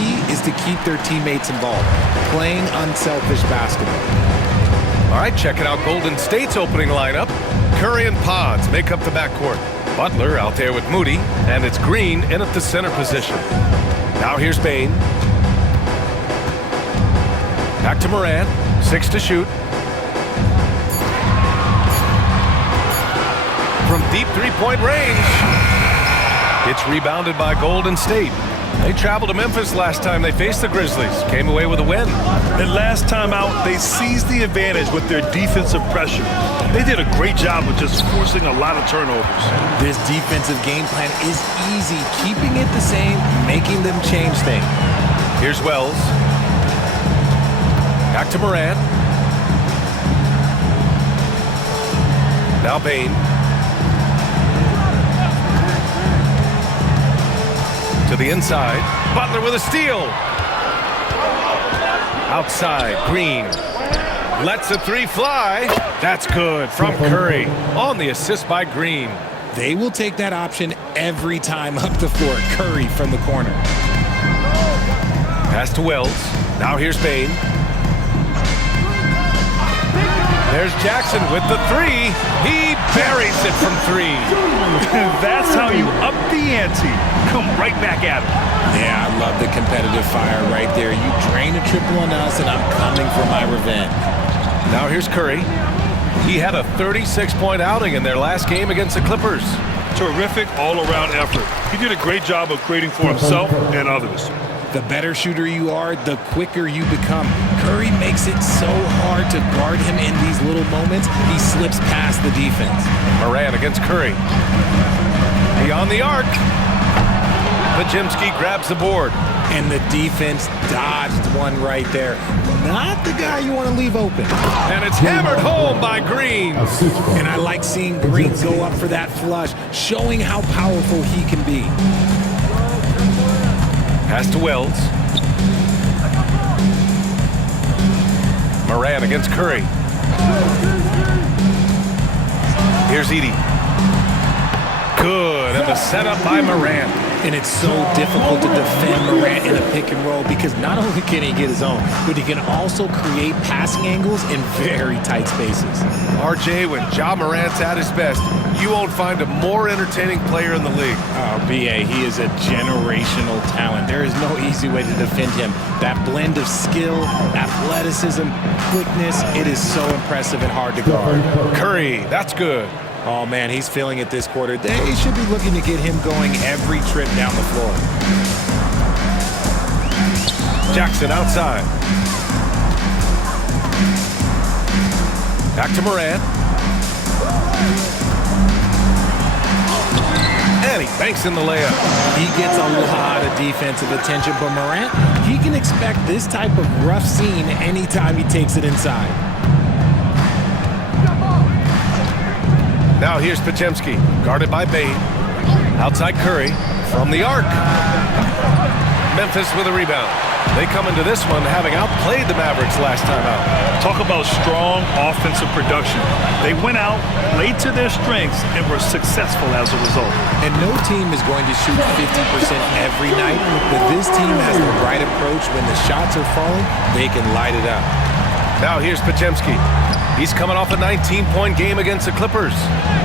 key is to keep their teammates involved, playing unselfish basketball. All right, checking out Golden State's opening lineup. Curry and Pods make up the backcourt. Butler out there with Moody, and it's Green in at the center position. Now here's Bane. Back to Morant, 6 to shoot. From deep three-point range. It's rebounded by Golden State. They traveled to Memphis last time they faced the Grizzlies. Came away with a win. And last time out, they seized the advantage with their defensive pressure. They did a great job of just forcing a lot of turnovers. This defensive game plan is easy, keeping it the same, making them change things. Here's Wells. Back to Morant. Now Bane. To the inside. Butler with a steal. Outside, Green. Lets a three fly. That's good from Curry. On the assist by Green. They will take that option every time up the floor. Curry from the corner. Pass to Wells. Now here's Bane. There's Jackson with the three. He buries it from three. That's how you up the ante. Come right back at him. Yeah, I love the competitive fire right there. You drain a triple on us, and I'm coming for my revenge. Now here's Curry. He had a 36-point outing in their last game against the Clippers. Terrific all-around effort. He did a great job of creating for himself and others. The better shooter you are, the quicker you become. Curry makes it so hard to guard him in these little moments. He slips past the defense. Morant against Curry. Beyond the arc. Podziemski grabs the board. And the defense dodged one right there. Not the guy you want to leave open. And it's hammered home by Green. And I like seeing Green go up for that flush, showing how powerful he can be. Pass to Wells. Morant against Curry. Here's Edey. Good, and the setup by Morant. And it's so difficult to defend Morant in a pick and roll because not only can he get his own, but he can also create passing angles in very tight spaces. RJ, when Ja Morant's at his best, you won't find a more entertaining player in the league. Oh, B.A., he is a generational talent. There is no easy way to defend him. That blend of skill, athleticism, quickness, it is so impressive and hard to guard. Curry, that's good. Oh, man, he's feeling it this quarter. They should be looking to get him going every trip down the floor. Jackson outside. Back to Morant. And he banks in the layup. He gets a lot of defensive attention, but Morant, he can expect this type of rough scene anytime he takes it inside. Now here's Podziemski, guarded by Bane. Outside Curry, from the arc. Memphis with a rebound. They come into this one having outplayed the Mavericks last time out. Talk about strong offensive production. They went out, played to their strengths, and were successful as a result. And no team is going to shoot 50% every night, but this team has the right approach. When the shots are falling, they can light it up. Now here's Podziemski. He's coming off a 19-point game against the Clippers.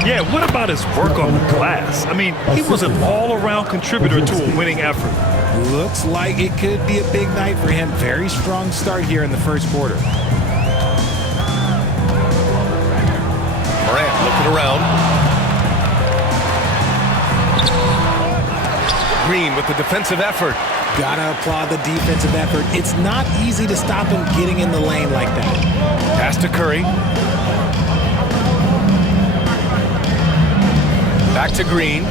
Yeah, what about his work on the glass? I mean, he was an all-around contributor to a winning effort. Looks like it could be a big night for him. Very strong start here in the first quarter. Morant looking around. Green with the defensive effort. Gotta applaud the defensive effort. It's not easy to stop him getting in the lane like that. Pass to Curry. Back to Green.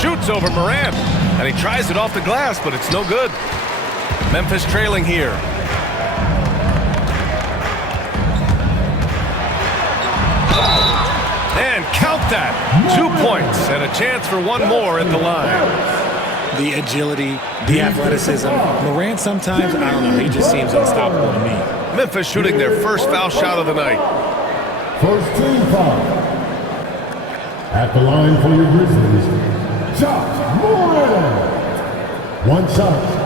Shoots over Morant. And he tries it off the glass, but it's no good. Memphis trailing here. And count that. 2 points and a chance for one more at the line. The agility, the athleticism. Morant sometimes, I don't know, he just seems unstoppable to me. Memphis shooting their first foul shot of the night. First team foul. At the line for your Grizzlies, Ja Morant. One shot.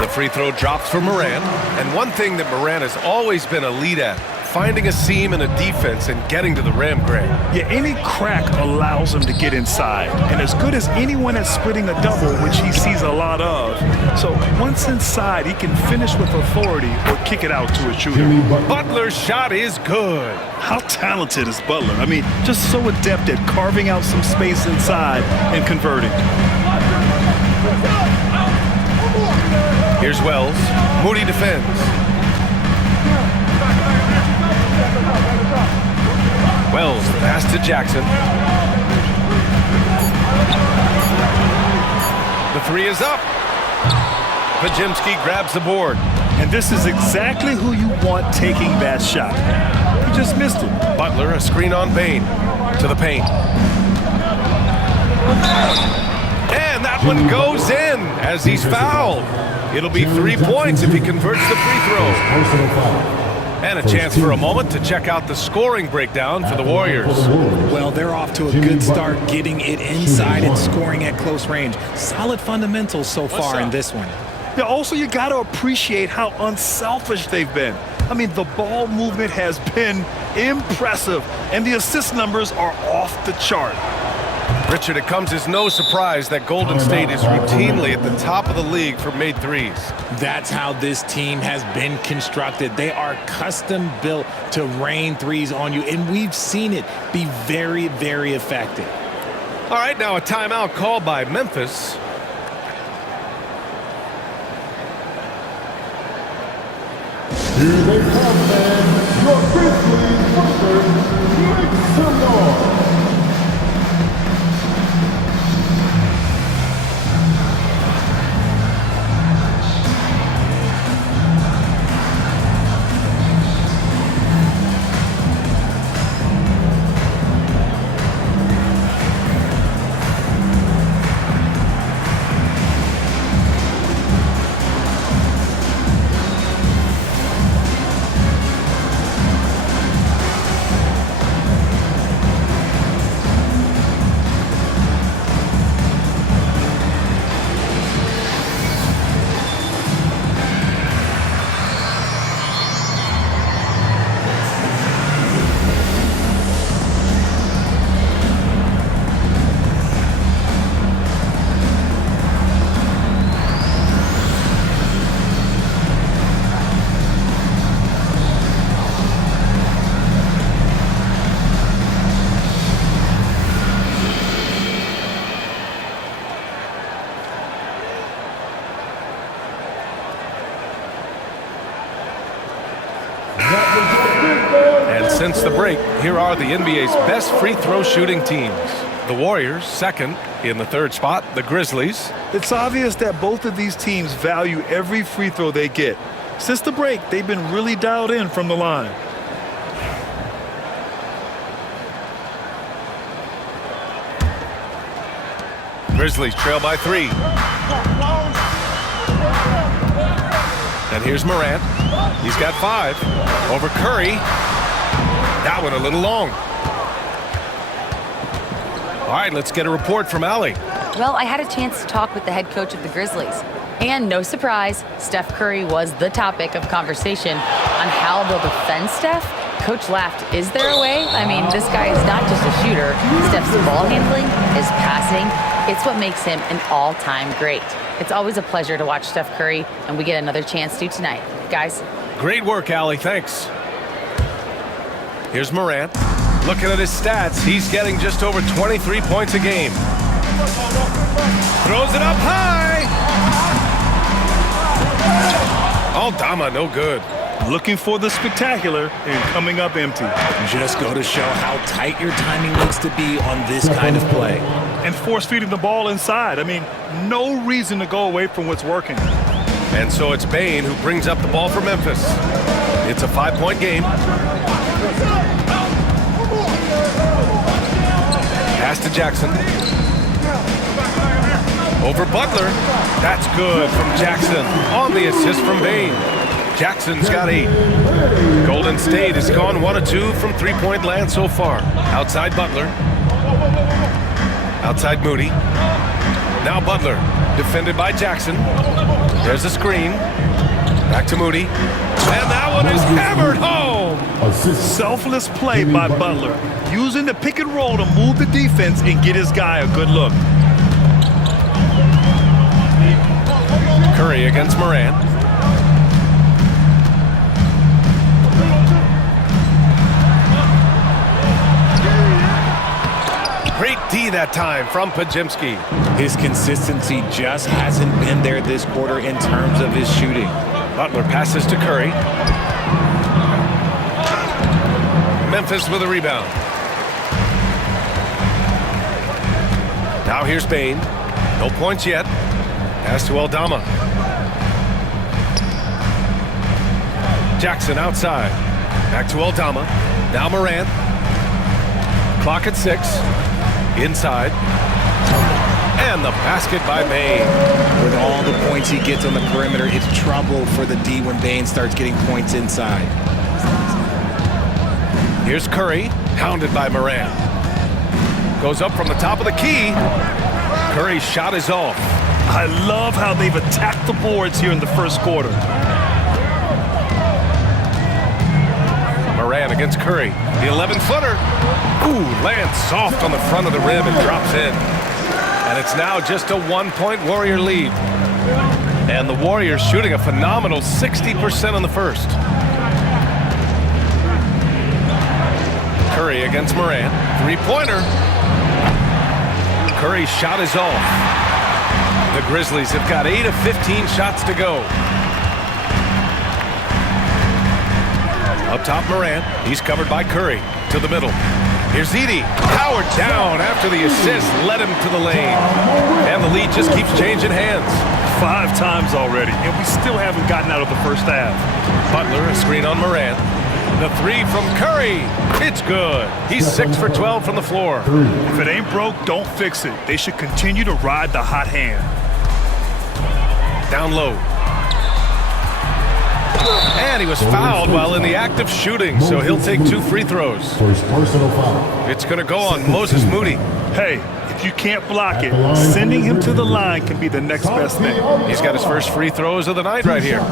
The free throw drops for Moran. And one thing that Moran has always been elite at, finding a seam in a defense and getting to the rim, Greg. Yeah, any crack allows him to get inside. And as good as anyone at splitting a double, which he sees a lot of. So once inside, he can finish with authority or kick it out to a shooter. Butler's shot is good. How talented is Butler? I mean, just so adept at carving out some space inside and converting. Here's Wells. Moody defends. Wells, the pass to Jackson. The three is up. Pajimski grabs the board. And this is exactly who you want taking that shot. He just missed it. Butler, a screen on Bain. To the paint. And that one goes in as he's fouled. It'll be 3 points if he converts the free throw. And a chance for a moment to check out the scoring breakdown for the Warriors. Well, they're off to a good start getting it inside and scoring at close range. Solid fundamentals so far in this one. Yeah, also, you got to appreciate how unselfish they've been. I mean, the ball movement has been impressive, and the assist numbers are off the chart. Richard, it comes as no surprise that Golden State is routinely at the top of the league for made threes. That's how this team has been constructed. They are custom built to rain threes on you, and we've seen it be very, very effective. All right, now a timeout called by Memphis. Here they come, man. Your Grizzlies first, make some noise. And since the break, here are the NBA's best free throw shooting teams. The Warriors, second. In the third spot, the Grizzlies. It's obvious that both of these teams value every free throw they get. Since the break, they've been really dialed in from the line. Grizzlies trail by 3. And here's Morant. He's got 5. Over Curry. That one a little long. All right, let's get a report from Allie. Well, I had a chance to talk with the head coach of the Grizzlies. And no surprise, Steph Curry was the topic of conversation on how they'll defend Steph. Coach laughed. Is there a way? I mean, this guy is not just a shooter. Steph's ball handling, his passing, it's what makes him an all-time great. It's always a pleasure to watch Steph Curry, and we get another chance to tonight. Guys. Great work, Allie. Thanks. Here's Morant. Looking at his stats, he's getting just over 23 points a game. Throws it up high. Aldama, no good. Looking for the spectacular and coming up empty. Just go to show how tight your timing needs to be on this kind of play. And force feeding the ball inside. I mean, no reason to go away from what's working. And so it's Bain who brings up the ball for Memphis. It's a 5-point game. Pass to Jackson. Over Butler. That's good from Jackson on the assist from Bain. Jackson's got 8. Golden State has gone 1 of 2 from three-point land so far. Outside Butler. Outside Moody. Now Butler, defended by Jackson. There's a screen. Back to Moody. And that one is hammered home. Selfless play by Butler, using the pick and roll to move the defense and get his guy a good look. Curry against Morant. Great D that time from Podziemski. His consistency just hasn't been there this quarter in terms of his shooting. Butler passes to Curry. Memphis with a rebound. Now here's Bane. No points yet. Pass to Aldama. Jackson outside. Back to Aldama. Now Morant. Clock at 6. Inside. And the basket by Bane. With all the points he gets on the perimeter, it's trouble for the D when Bane starts getting points inside. Here's Curry, hounded by Morant. Goes up from the top of the key. Curry's shot is off. I love how they've attacked the boards here in the first quarter. Morant against Curry. The 11-footer. Ooh, lands soft on the front of the rim and drops in. And it's now just a 1-point Warrior lead. And the Warriors shooting a phenomenal 60% on the first. Curry against Morant. Three-pointer. Curry's shot is off. The Grizzlies have got 8 of 15 shots to go. Up top, Morant. He's covered by Curry. To the middle. Here's Edey. Powered down after the assist led him to the lane. And the lead just keeps changing hands. 5 times already, and we still haven't gotten out of the first half. Butler, a screen on Morant. The 3 from Curry. It's good. He's 6 for 12 from the floor. If it ain't broke, don't fix it. They should continue to ride the hot hand. Down low. And he was fouled while in the act of shooting, so he'll take 2 free throws. First personal foul. It's going to go on Moses Moody. Hey, if you can't block it, sending him to the line can be the next best thing. He's got his first free throws of the night right here.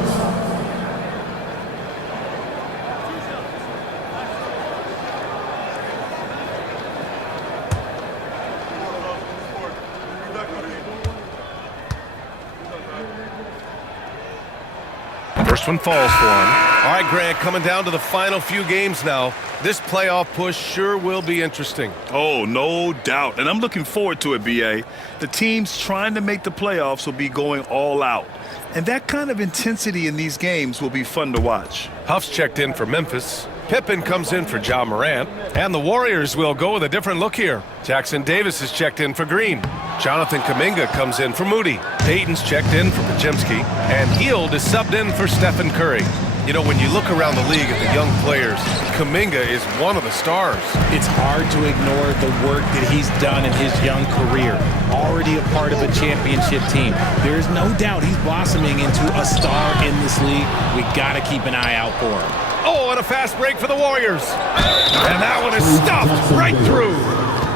First one falls for him. All right, Grant, coming down to the final few games now. This playoff push sure will be interesting. Oh, no doubt. And I'm looking forward to it, B.A. The teams trying to make the playoffs will be going all out. And that kind of intensity in these games will be fun to watch. Huff's checked in for Memphis. Pippen comes in for Ja Morant. And the Warriors will go with a different look here. Jackson Davis is checked in for Green. Jonathan Kuminga comes in for Moody. Dayton's checked in for Podziemski. And Hield is subbed in for Stephen Curry. You know, when you look around the league at the young players, Kuminga is one of the stars. It's hard to ignore the work that he's done in his young career. Already a part of a championship team. There's no doubt he's blossoming into a star in this league. We got to keep an eye out for him. Oh, and a fast break for the Warriors. And that one is stuffed right through.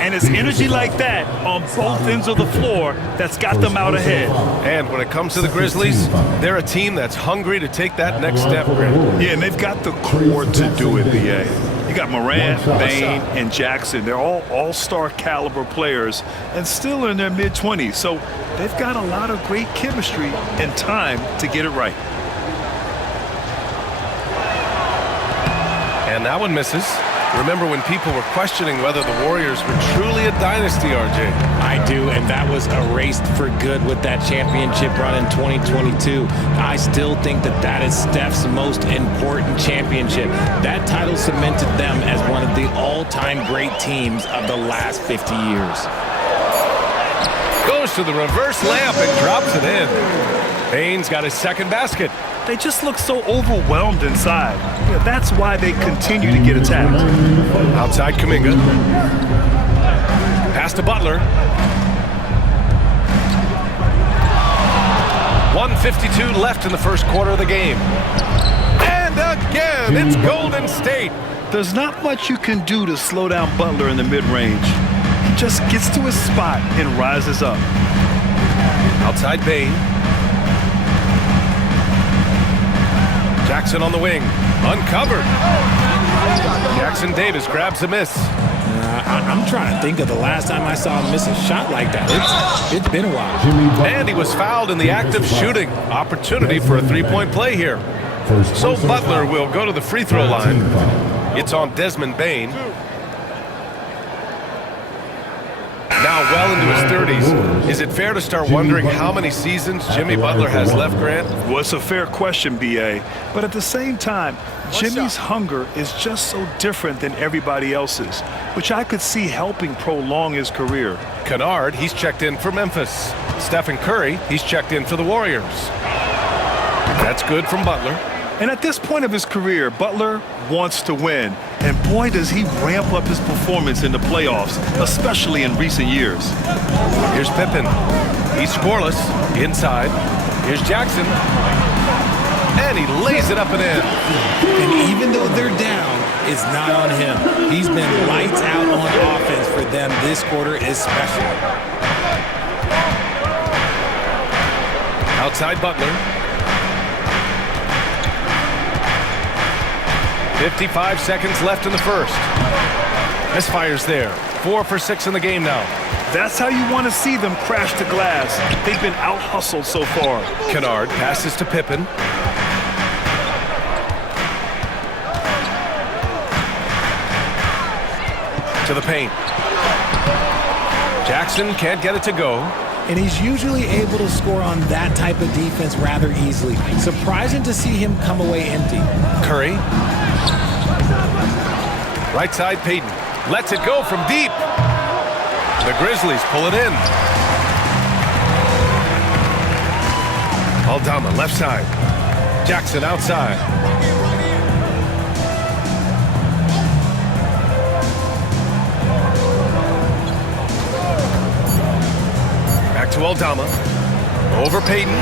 And it's energy like that on both ends of the floor that's got them out ahead. And when it comes to the Grizzlies, they're a team that's hungry to take that next step. Yeah, and they've got the core to do it, B.A. You got Morant, Bane, and Jackson. They're all all-star caliber players and still in their mid-20s. So they've got a lot of great chemistry and time to get it right. And that one misses. Remember when people were questioning whether the Warriors were truly a dynasty, RJ? I do, and that was erased for good with that championship run in 2022. I still think that is Steph's most important championship. That title cemented them as one of the all-time great teams of the last 50 years. Goes to the reverse layup and drops it in. Bane's got his second basket. They just look so overwhelmed inside. Yeah, that's why they continue to get attacked. Outside Kuminga. Pass to Butler. 1:52 left in the first quarter of the game. And again, it's Golden State. There's not much you can do to slow down Butler in the mid-range. just gets to his spot and rises up. Outside Bain. Jackson on the wing. Uncovered. Jackson Davis grabs a miss. I'm trying to think of the last time I saw him miss a shot like that. It's been a while. And he was fouled in the act of shooting. Opportunity for a three-point play here. So Butler will go to the free throw line. It's on Desmond Bain. Now well into his 30s. Is it fair to start wondering how many seasons Jimmy Butler has left, Grant? Well, it's a fair question, B.A. But at the same time, Jimmy's hunger is just so different than everybody else's, which I could see helping prolong his career. Kennard, he's checked in for Memphis. Stephen Curry, he's checked in for the Warriors. That's good from Butler. And at this point of his career, Butler wants to win. And boy, does he ramp up his performance in the playoffs, especially in recent years. Here's Pippen. He's scoreless. Inside. Here's Jackson. And he lays it up and in. And even though they're down, it's not on him. He's been lights out on offense for them this quarter especially. Outside Butler. 55 seconds left in the first. Misfires there. 4 for 6 in the game now. That's how you want to see them crash the glass. They've been out-hustled so far. Kennard passes to Pippen. To the paint. Jackson can't get it to go. And he's usually able to score on that type of defense rather easily. Surprising to see him come away empty. Curry. Right side, Payton. Lets it go from deep. The Grizzlies pull it in. Aldama, left side. Jackson outside. Back to Aldama. Over Payton.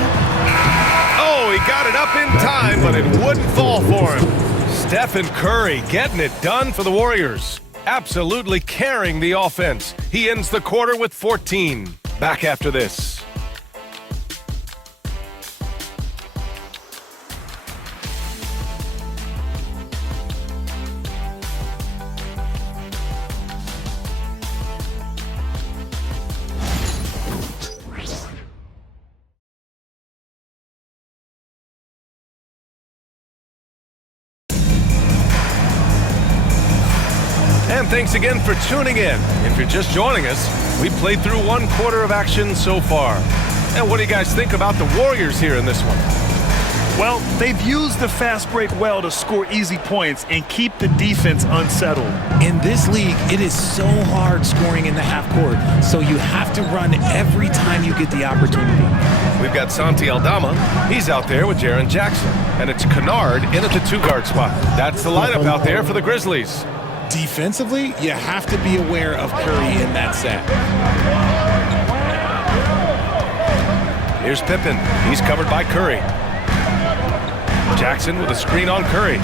Oh, he got it up in time, but it wouldn't fall for him. Stephen Curry getting it done for the Warriors. Absolutely carrying the offense. He ends the quarter with 14. Back after this. And thanks again for tuning in. If you're just joining us, we played through one quarter of action so far. And what do you guys think about the Warriors here in this one? Well, they've used the fast break well to score easy points and keep the defense unsettled. In this league, it is so hard scoring in the half court, so you have to run every time you get the opportunity. We've got Santi Aldama. He's out there with Jaren Jackson. And it's Kennard in at the two-guard spot. That's the lineup out there for the Grizzlies. Defensively, you have to be aware of Curry in that set. Here's Pippen. He's covered by Curry. Jackson with a screen on Curry.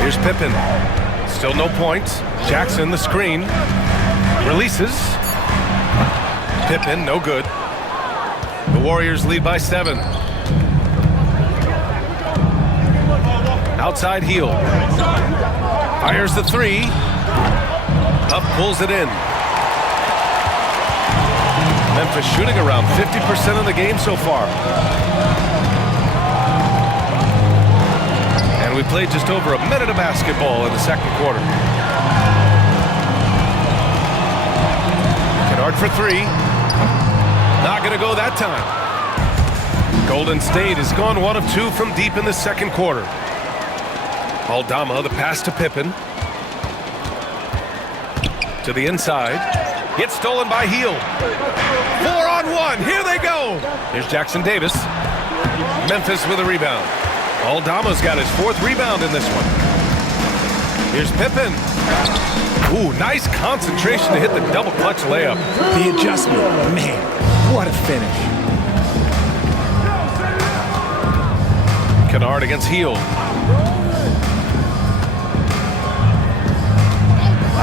Here's Pippen. Still no points. Jackson, the screen. Releases. Pippen, no good. The Warriors lead by 7. Outside heel. Fires the 3. Up pulls it in. Memphis shooting around 50% of the game so far. And we played just over a minute of basketball in the second quarter. Kennard for 3. Not going to go that time. Golden State has gone 1 of 2 from deep in the second quarter. Aldama, the pass to Pippen. To the inside. Gets stolen by Heel. 4-on-1. Here they go. Here's Jackson Davis. Memphis with a rebound. Aldama's got his 4th rebound in this one. Here's Pippen. Ooh, nice concentration to hit the double clutch layup. The adjustment, man, what a finish. Kennard against Heel.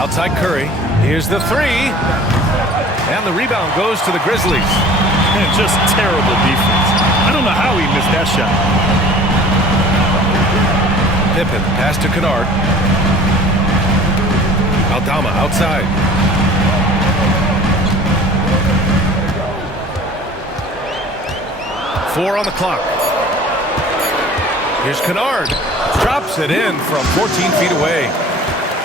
Outside Curry. Here's the three. And the rebound goes to the Grizzlies. Man, just terrible defense. I don't know how he missed that shot. Pippen, pass to Kennard. Aldama outside. Four on the clock. Here's Kennard. Drops it in from 14 feet away.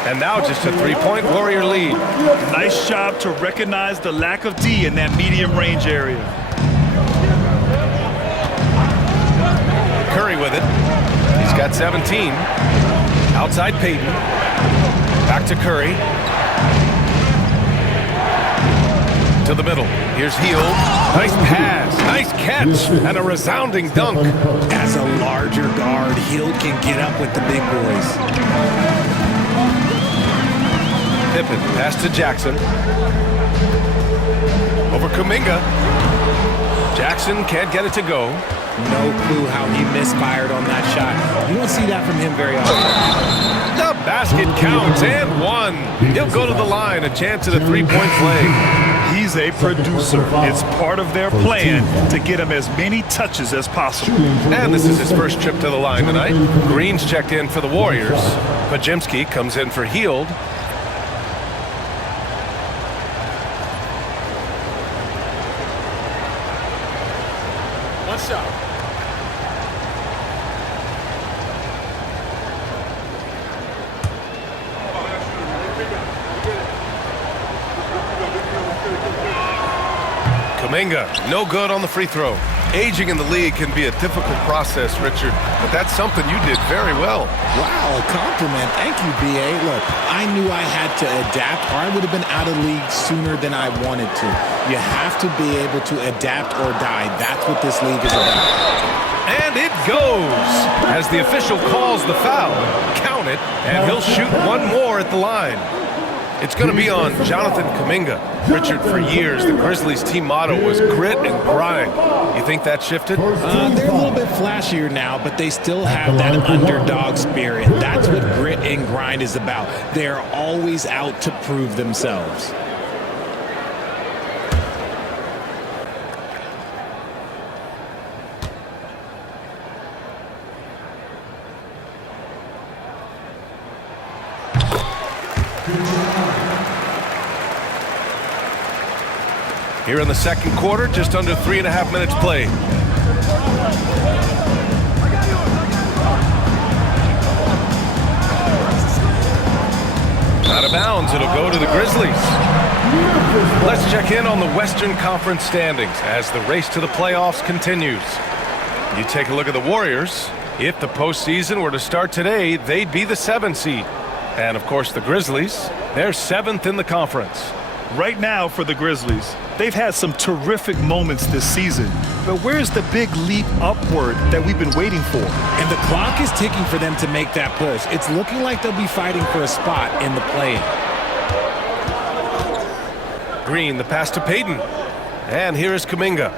And now just a three-point Warrior lead. Nice job to recognize the lack of D in that medium range area. Curry with it. He's got 17. Outside Payton. Back to Curry. To the middle. Here's Hield. Nice pass. Nice catch. And a resounding dunk. As a larger guard, Hield can get up with the big boys. Pippen, pass to Jackson. Over Kuminga. Jackson can't get it to go. No clue how he misfired on that shot. You don't see that from him very often. The basket counts and one. He'll go to the line, a chance at a three-point play. He's a producer. It's part of their plan to get him as many touches as possible. And this is his first trip to the line tonight. Green's checked in for the Warriors. Pajemski comes in for Hield. Kuminga, no good on the free throw. Aging in the league can be a difficult process, Richard, but that's something you did very well. Wow, a compliment. Thank you, B.A. Look, I knew I had to adapt or I would have been out of league sooner than I wanted to. You have to be able to adapt or die. That's what this league is about. And it goes as the official calls the foul. Count it, and he'll shoot one more at the line. It's going to be on Jonathan Kuminga. Richard, for years, the Grizzlies team motto was grit and grind. You think that shifted? They're a little bit flashier now, but they still have that underdog spirit. That's what grit and grind is about. They're always out to prove themselves. Here in the second quarter, just under 3.5 minutes played. Out of bounds, it'll go to the Grizzlies. Let's check in on the Western Conference standings as the race to the playoffs continues. You take a look at the Warriors. If the postseason were to start today, they'd be the 7th seed. And, of course, the Grizzlies, they're 7th in the conference. Right now for the Grizzlies, they've had some terrific moments this season. But where's the big leap upward that we've been waiting for? And the clock is ticking for them to make that push. It's looking like they'll be fighting for a spot in the play-in. Green, the pass to Payton. And here is Kuminga.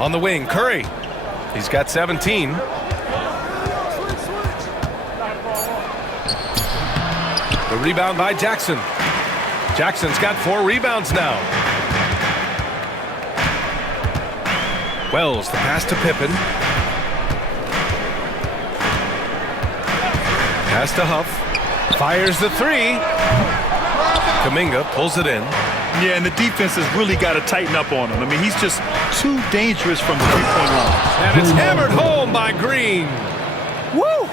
On the wing, Curry. He's got 17. The rebound by Jackson. Jackson's got 4 rebounds now. Wells, the pass to Pippen. Pass to Huff. Fires the 3. Kuminga pulls it in. Yeah, and the defense has really got to tighten up on him. I mean, he's just too dangerous from the three-point line. And it's hammered home by Green. Woo!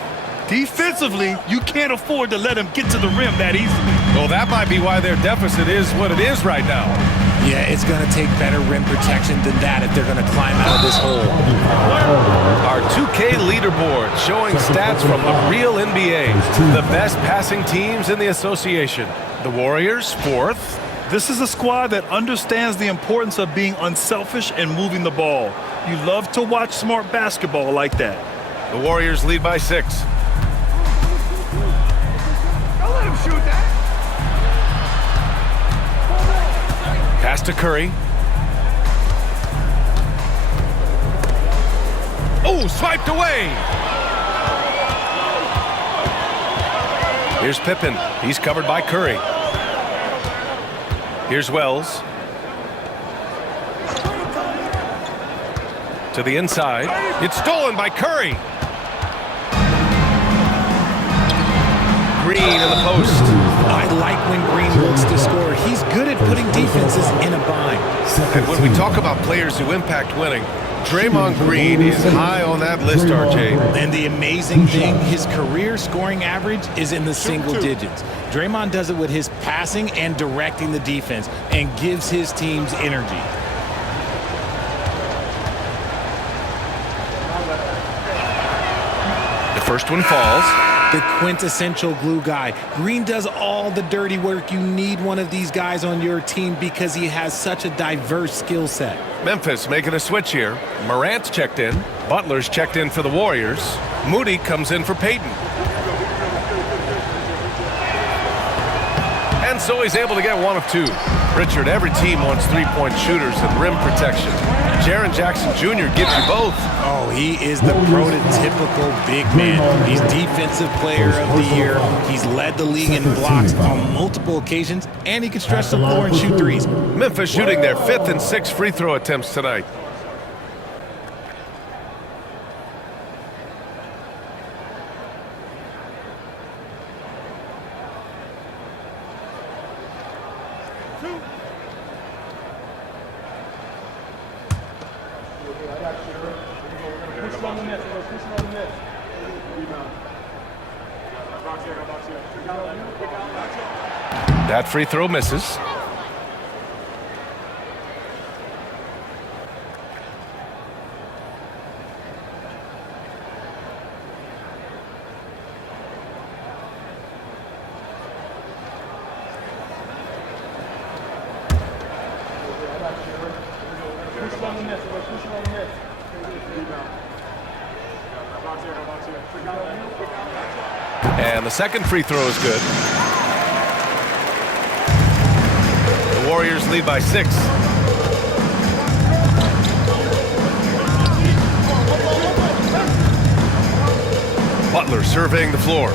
Defensively, you can't afford to let him get to the rim that easily. Well, that might be why their deficit is what it is right now. Yeah, it's going to take better rim protection than that if they're going to climb out of this hole. Our 2K leaderboard showing stats from the real NBA. The best passing teams in the association. The Warriors, 4th. This is a squad that understands the importance of being unselfish and moving the ball. You love to watch smart basketball like that. The Warriors lead by 6. Don't let him shoot that. Pass to Curry. Oh, swiped away. Here's Pippen. He's covered by Curry. Here's Wells. To the inside. It's stolen by Curry. Green in the post. I like when Green looks to score. He's good at putting defenses in a bind. And when we talk about players who impact winning, Draymond Green is high on that list, RJ. And the amazing thing, his career scoring average is in the single digits. Draymond does it with his passing and directing the defense and gives his teams energy. The first one falls. The quintessential glue guy. Green does all the dirty work. You need one of these guys on your team because he has such a diverse skill set. Memphis making a switch here. Morant's checked in. Butler's checked in for the Warriors. Moody comes in for Payton. And so he's able to get one of two. Richard, every team wants three-point shooters and rim protection. Jaren Jackson Jr. gives you both. Oh, he is the prototypical big man. He's Defensive Player of the Year. He's led the league in blocks on multiple occasions, and he can stretch the floor and shoot threes. Memphis shooting their 5th and 6th free throw attempts tonight. That free throw misses. And the second free throw is good. The Warriors lead by 6. Butler surveying the floor.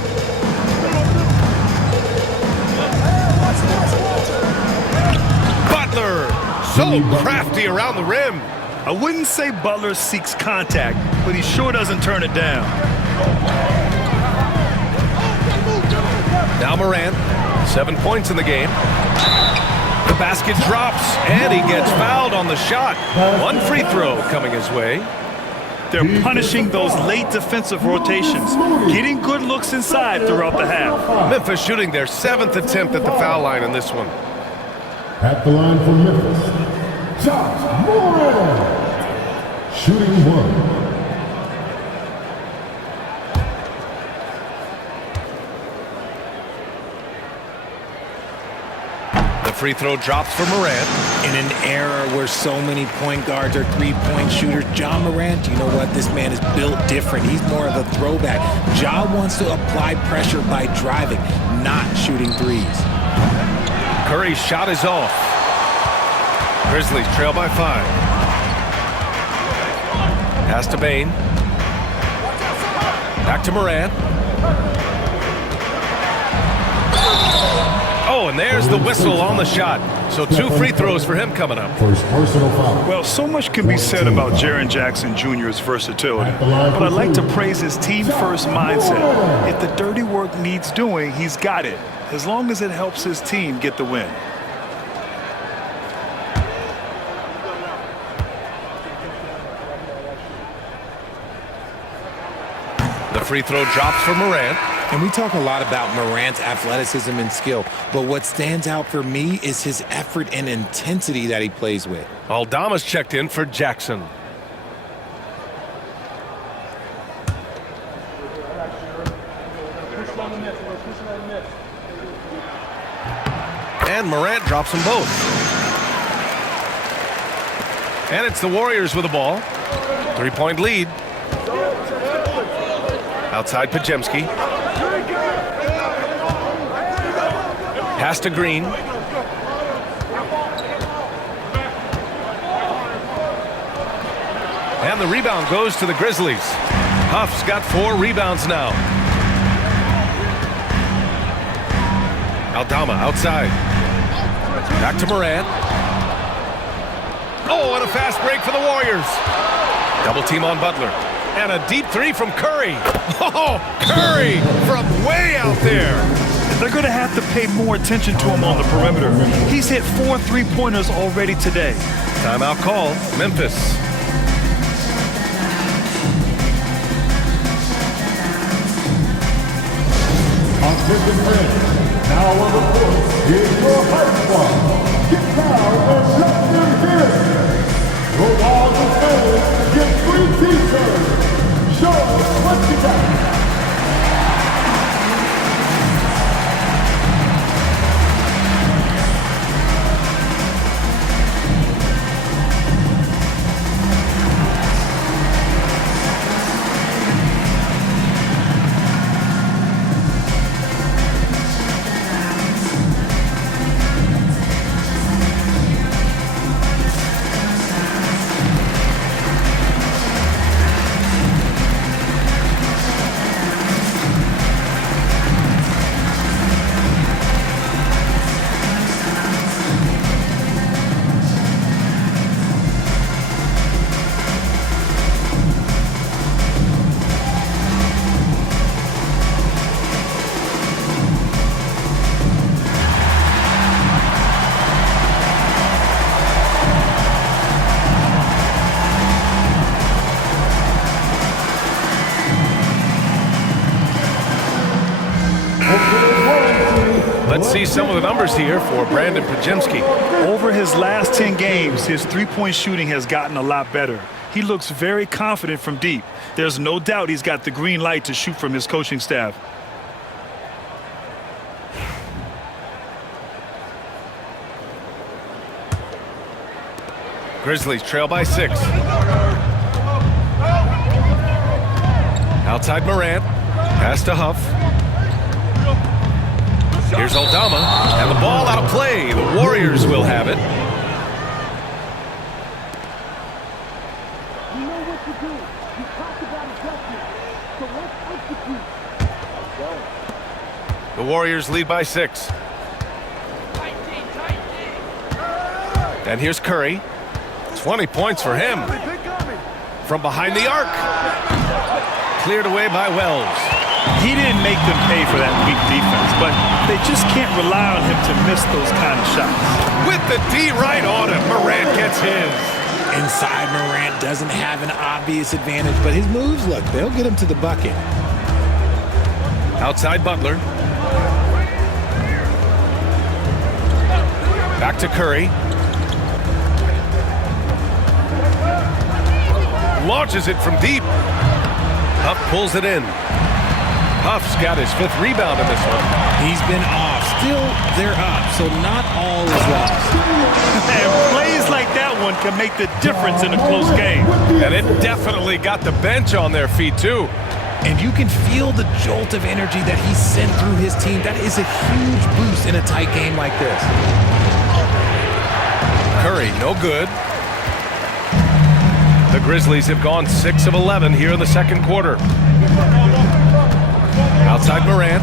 Butler, so crafty around the rim. I wouldn't say Butler seeks contact, but he sure doesn't turn it down. Now Morant, 7 points in the game. The basket drops, and he gets fouled on the shot. One free throw coming his way. They're punishing those late defensive rotations, getting good looks inside throughout the half. Memphis shooting their 7th attempt at the foul line in this one. At the line for Memphis, Josh Morant, shooting 1. Free throw drops for Morant. In an era where so many point guards are three-point shooters, John Morant, you know what? This man is built different. He's more of a throwback. Ja wants to apply pressure by driving, not shooting threes. Curry's shot is off. Grizzlies trail by 5. Pass to Bane. Back to Morant. Oh, and there's the whistle on the shot. So 2 free throws for him coming up. First personal foul. Well, so much can be said about Jaren Jackson Jr.'s versatility, but I'd like to praise his team-first mindset. If the dirty work needs doing, he's got it, as long as it helps his team get the win. The free throw drops for Morant. And we talk a lot about Morant's athleticism and skill, but what stands out for me is his effort and intensity that he plays with. Aldama's checked in for Jackson. And Morant drops them both. And it's the Warriors with the ball. 3-point lead. Outside Pajemski. Pass to Green. And the rebound goes to the Grizzlies. Huff's got 4 rebounds now. Aldama outside. Back to Morant. Oh, and a fast break for the Warriors. Double team on Butler. And a deep three from Curry. Oh, Curry from way out there. They're going to have to pay more attention to him on the perimeter. He's hit 4 3-pointers already today. Timeout call, Memphis. Attention fans, now on the court is your hype squad. Get down and let them hear. Go all the fans, get free t-shirts. Show us what you got. Let's see some of the numbers here for Brandon Podziemski. Over his last 10 games, his three-point shooting has gotten a lot better. He looks very confident from deep. There's no doubt he's got the green light to shoot from his coaching staff. Grizzlies trail by 6. Outside Morant. Pass to Huff. Here's Aldama, and the ball out of play. The Warriors will have it. The Warriors lead by 6. And here's Curry. 20 points for him. From behind the arc. Cleared away by Wells. He didn't make them pay for that weak defense, but they just can't rely on him to miss those kind of shots. With the D right on him, Morant gets his. Inside, Morant doesn't have an obvious advantage, but his moves, look, they'll get him to the bucket. Outside Butler. Back to Curry. Launches it from deep. Huff pulls it in. Huff's got his 5th rebound in this one. He's been off. Still, they're up, so not all is lost. And plays like that one can make the difference in a close game. And it definitely got the bench on their feet, too. And you can feel the jolt of energy that he sent through his team. That is a huge boost in a tight game like this. Curry, no good. The Grizzlies have gone 6 of 11 here in the second quarter. Outside Morant.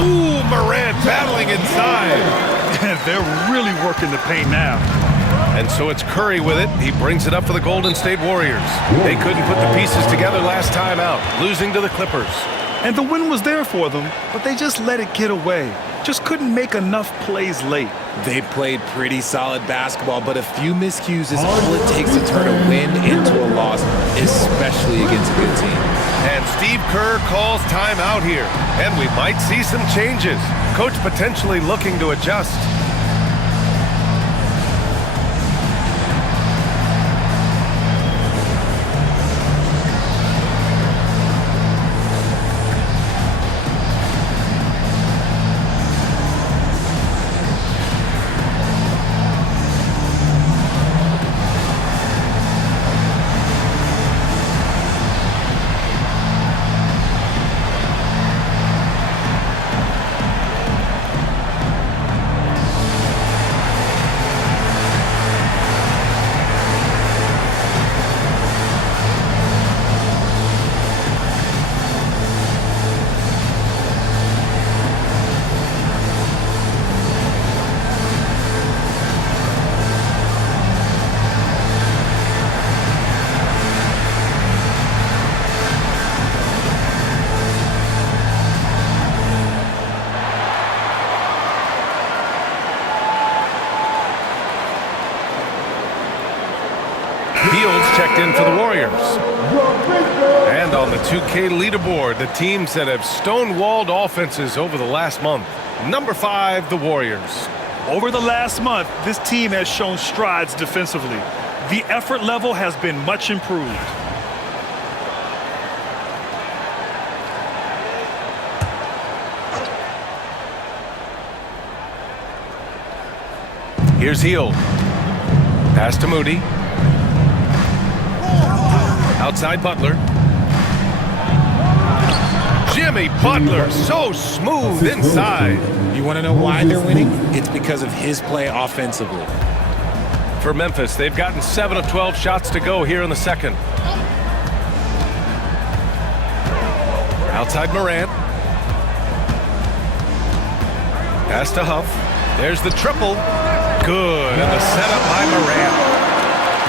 Ooh, Morant battling inside. They're really working the paint now. And so it's Curry with it. He brings it up for the Golden State Warriors. They couldn't put the pieces together last time out, losing to the Clippers. And the win was there for them, but they just let it get away. Just couldn't make enough plays late. They played pretty solid basketball, but a few miscues is all it takes to turn a win into a loss, especially against a good team. And Steve Kerr calls timeout here. And we might see some changes. Coach potentially looking to adjust. Warriors. And on the 2K leaderboard, the teams that have stonewalled offenses over the last month. Number 5, the Warriors. Over the last month, this team has shown strides defensively. The effort level has been much improved. Here's Hield. Pass to Moody. Outside Butler. Jimmy Butler, so smooth inside. You want to know why they're winning? It's because of his play offensively. For Memphis, they've gotten 7 of 12 shots to go here in the second. Outside Morant. Pass to Huff. There's the triple. Good, and the setup by Morant.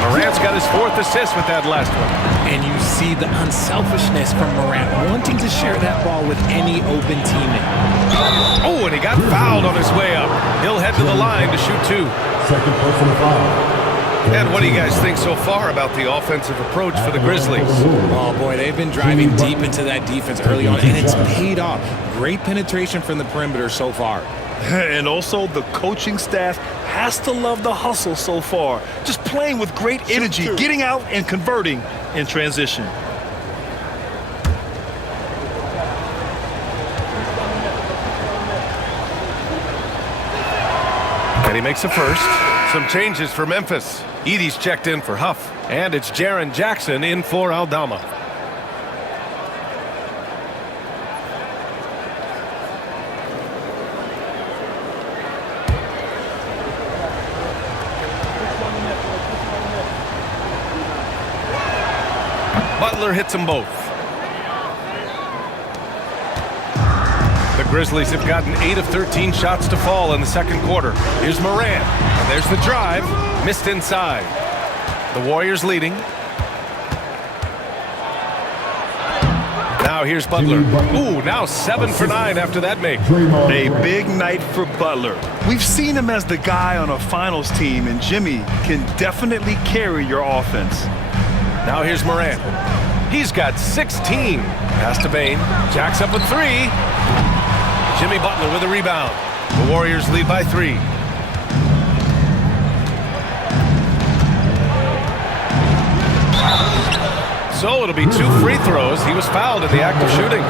Morant's got his 4th assist with that last one. And you see the unselfishness from Morant, wanting to share that ball with any open teammate. Oh, and he got fouled on his way up. He'll head to the line to shoot 2. Second personal foul. And what do you guys think so far about the offensive approach for the Grizzlies? Oh, boy, they've been driving deep into that defense early on, and it's paid off. Great penetration from the perimeter so far. And also, the coaching staff has to love the hustle so far. Just playing with great energy, getting out and converting in transition. And he makes a first. Some changes for Memphis. Edey's checked in for Huff. And it's Jaren Jackson in for Aldama. Butler hits them both. The Grizzlies have gotten 8 of 13 shots to fall in the second quarter. Here's Morant. And there's the drive. Missed inside. The Warriors leading. Now here's Butler. Ooh, now 7 for 9 after that make. A big night for Butler. We've seen him as the guy on a finals team, and Jimmy can definitely carry your offense. Now here's Morant. He's got 16. Pass to Bane. Jacks up with 3. Jimmy Butler with a rebound. The Warriors lead by 3. So it'll be 2 free throws. He was fouled in the act of shooting.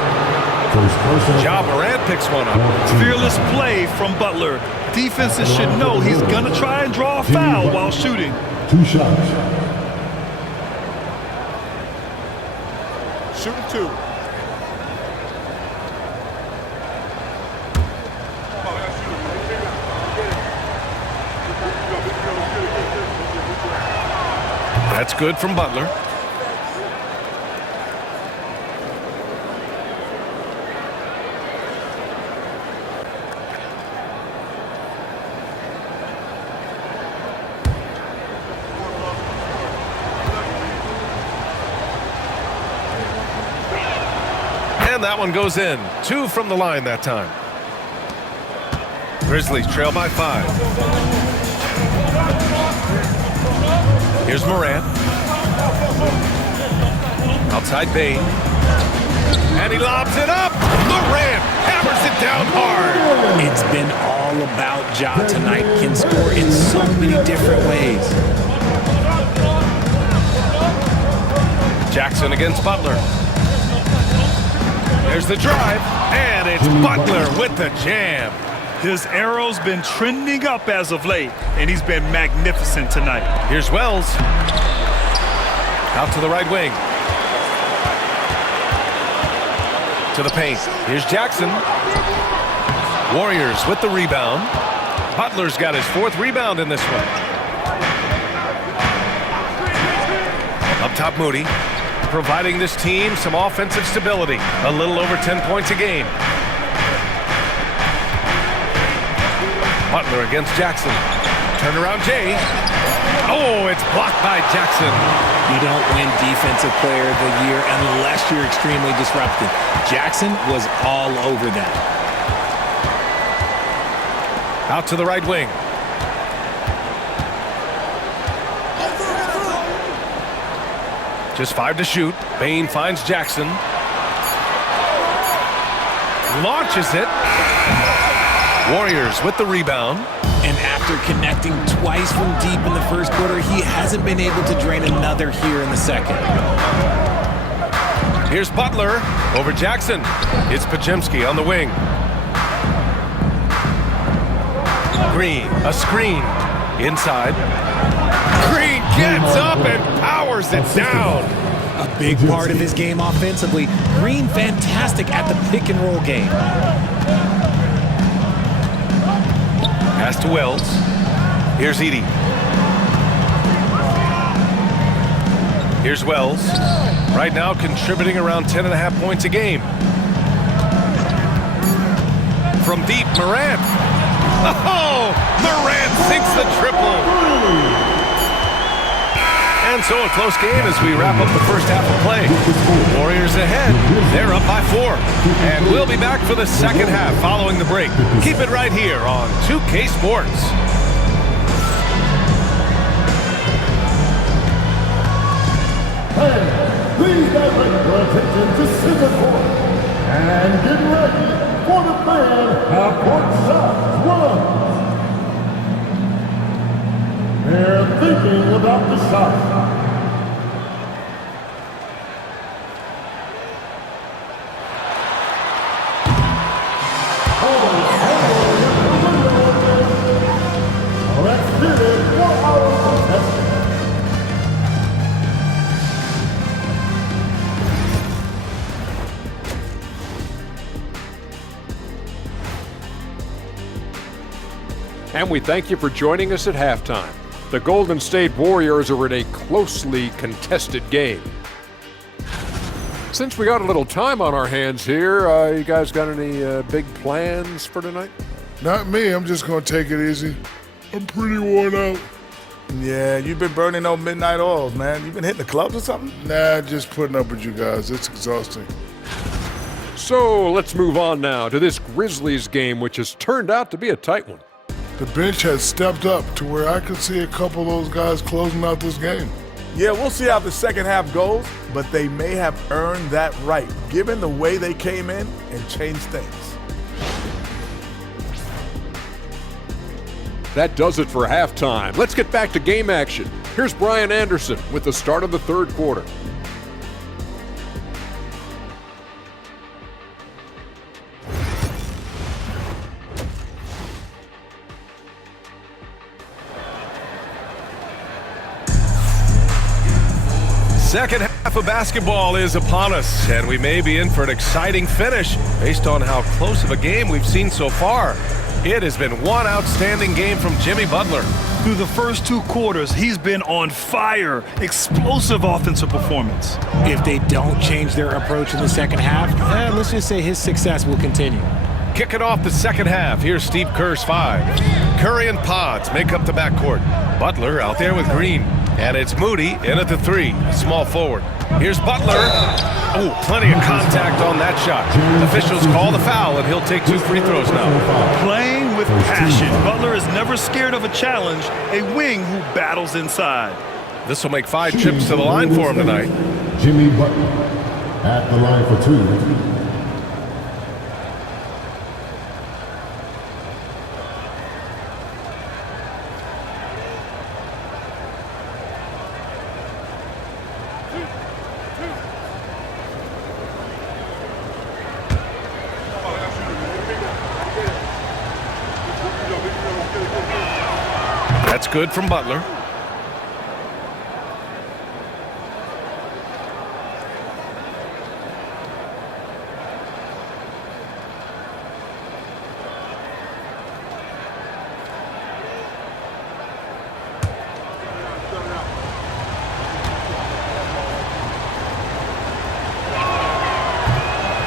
Ja Morant picks one up. Fearless play from Butler. Defenses should know he's going to try and draw a foul while shooting. 2 shots. Shooting 2. That's good from Butler. And that one goes in. 2 from the line that time. Grizzlies trail by 5. Here's Morant. Outside Bane. And he lobs it up. Morant hammers it down hard. It's been all about Ja tonight. Can score in so many different ways. Jackson against Butler. There's the drive, and it's Butler with the jam. His arrow's been trending up as of late, and he's been magnificent tonight. Here's Wells. Out to the right wing. To the paint. Here's Jackson. Warriors with the rebound. Butler's got his 4th rebound in this one. Up top, Moody. Providing this team some offensive stability. A little over 10 points a game. Butler against Jackson. Turnaround Jay. Oh, it's blocked by Jackson. You don't win Defensive Player of the Year unless you're extremely disruptive. Jackson was all over that. Out to the right wing. Just 5 to shoot. Bane finds Jackson. Launches it. Warriors with the rebound. And after connecting twice from deep in the first quarter, he hasn't been able to drain another here in the second. Here's Butler over Jackson. It's Podziemski on the wing. Green, a screen. Inside. Green gets up and powers it down. A big part of his game offensively. Green fantastic at the pick and roll game. Pass to Wells. Here's Edey. Here's Wells. Right now contributing around 10.5 points a game. From deep, Morant. Oh, Morant sinks the triple. And so a close game as we wrap up the first half of play. Warriors ahead. They're up by 4. And we'll be back for the second half following the break. Keep it right here on 2K Sports. Hey, please direct your attention to center court. And get ready for the fan half-court shots run. They're thinking about the shot. Let's get it for our contestant. And we thank you for joining us at halftime. The Golden State Warriors are in a closely contested game. Since we got a little time on our hands here, you guys got any big plans for tonight? Not me. I'm just going to take it easy. I'm pretty worn out. Yeah, you've been burning those midnight oils, man. You been hitting the clubs or something? Nah, just putting up with you guys. It's exhausting. So let's move on now to this Grizzlies game, which has turned out to be a tight one. The bench has stepped up to where I could see a couple of those guys closing out this game. Yeah, we'll see how the second half goes, but they may have earned that right, given the way they came in and changed things. That does it for halftime. Let's get back to game action. Here's Brian Anderson with the start of the third quarter. Second half of basketball is upon us, and we may be in for an exciting finish based on how close of a game we've seen so far. It has been one outstanding game from Jimmy Butler. Through the first 2 quarters, he's been on fire. Explosive offensive performance. If they don't change their approach in the second half, let's just say his success will continue. Kicking off the second half, here's Steve Kerr's 5. Curry and Pods make up the backcourt. Butler out there with Green. And it's Moody in at the 3, small forward. Here's Butler. Oh, plenty of contact on that shot. Officials call the foul, and he'll take 2 free throws now. Playing with passion. Butler is never scared of a challenge, a wing who battles inside. This will make 5 trips to the line for him tonight. Jimmy Butler at the line for 2. That's good from Butler.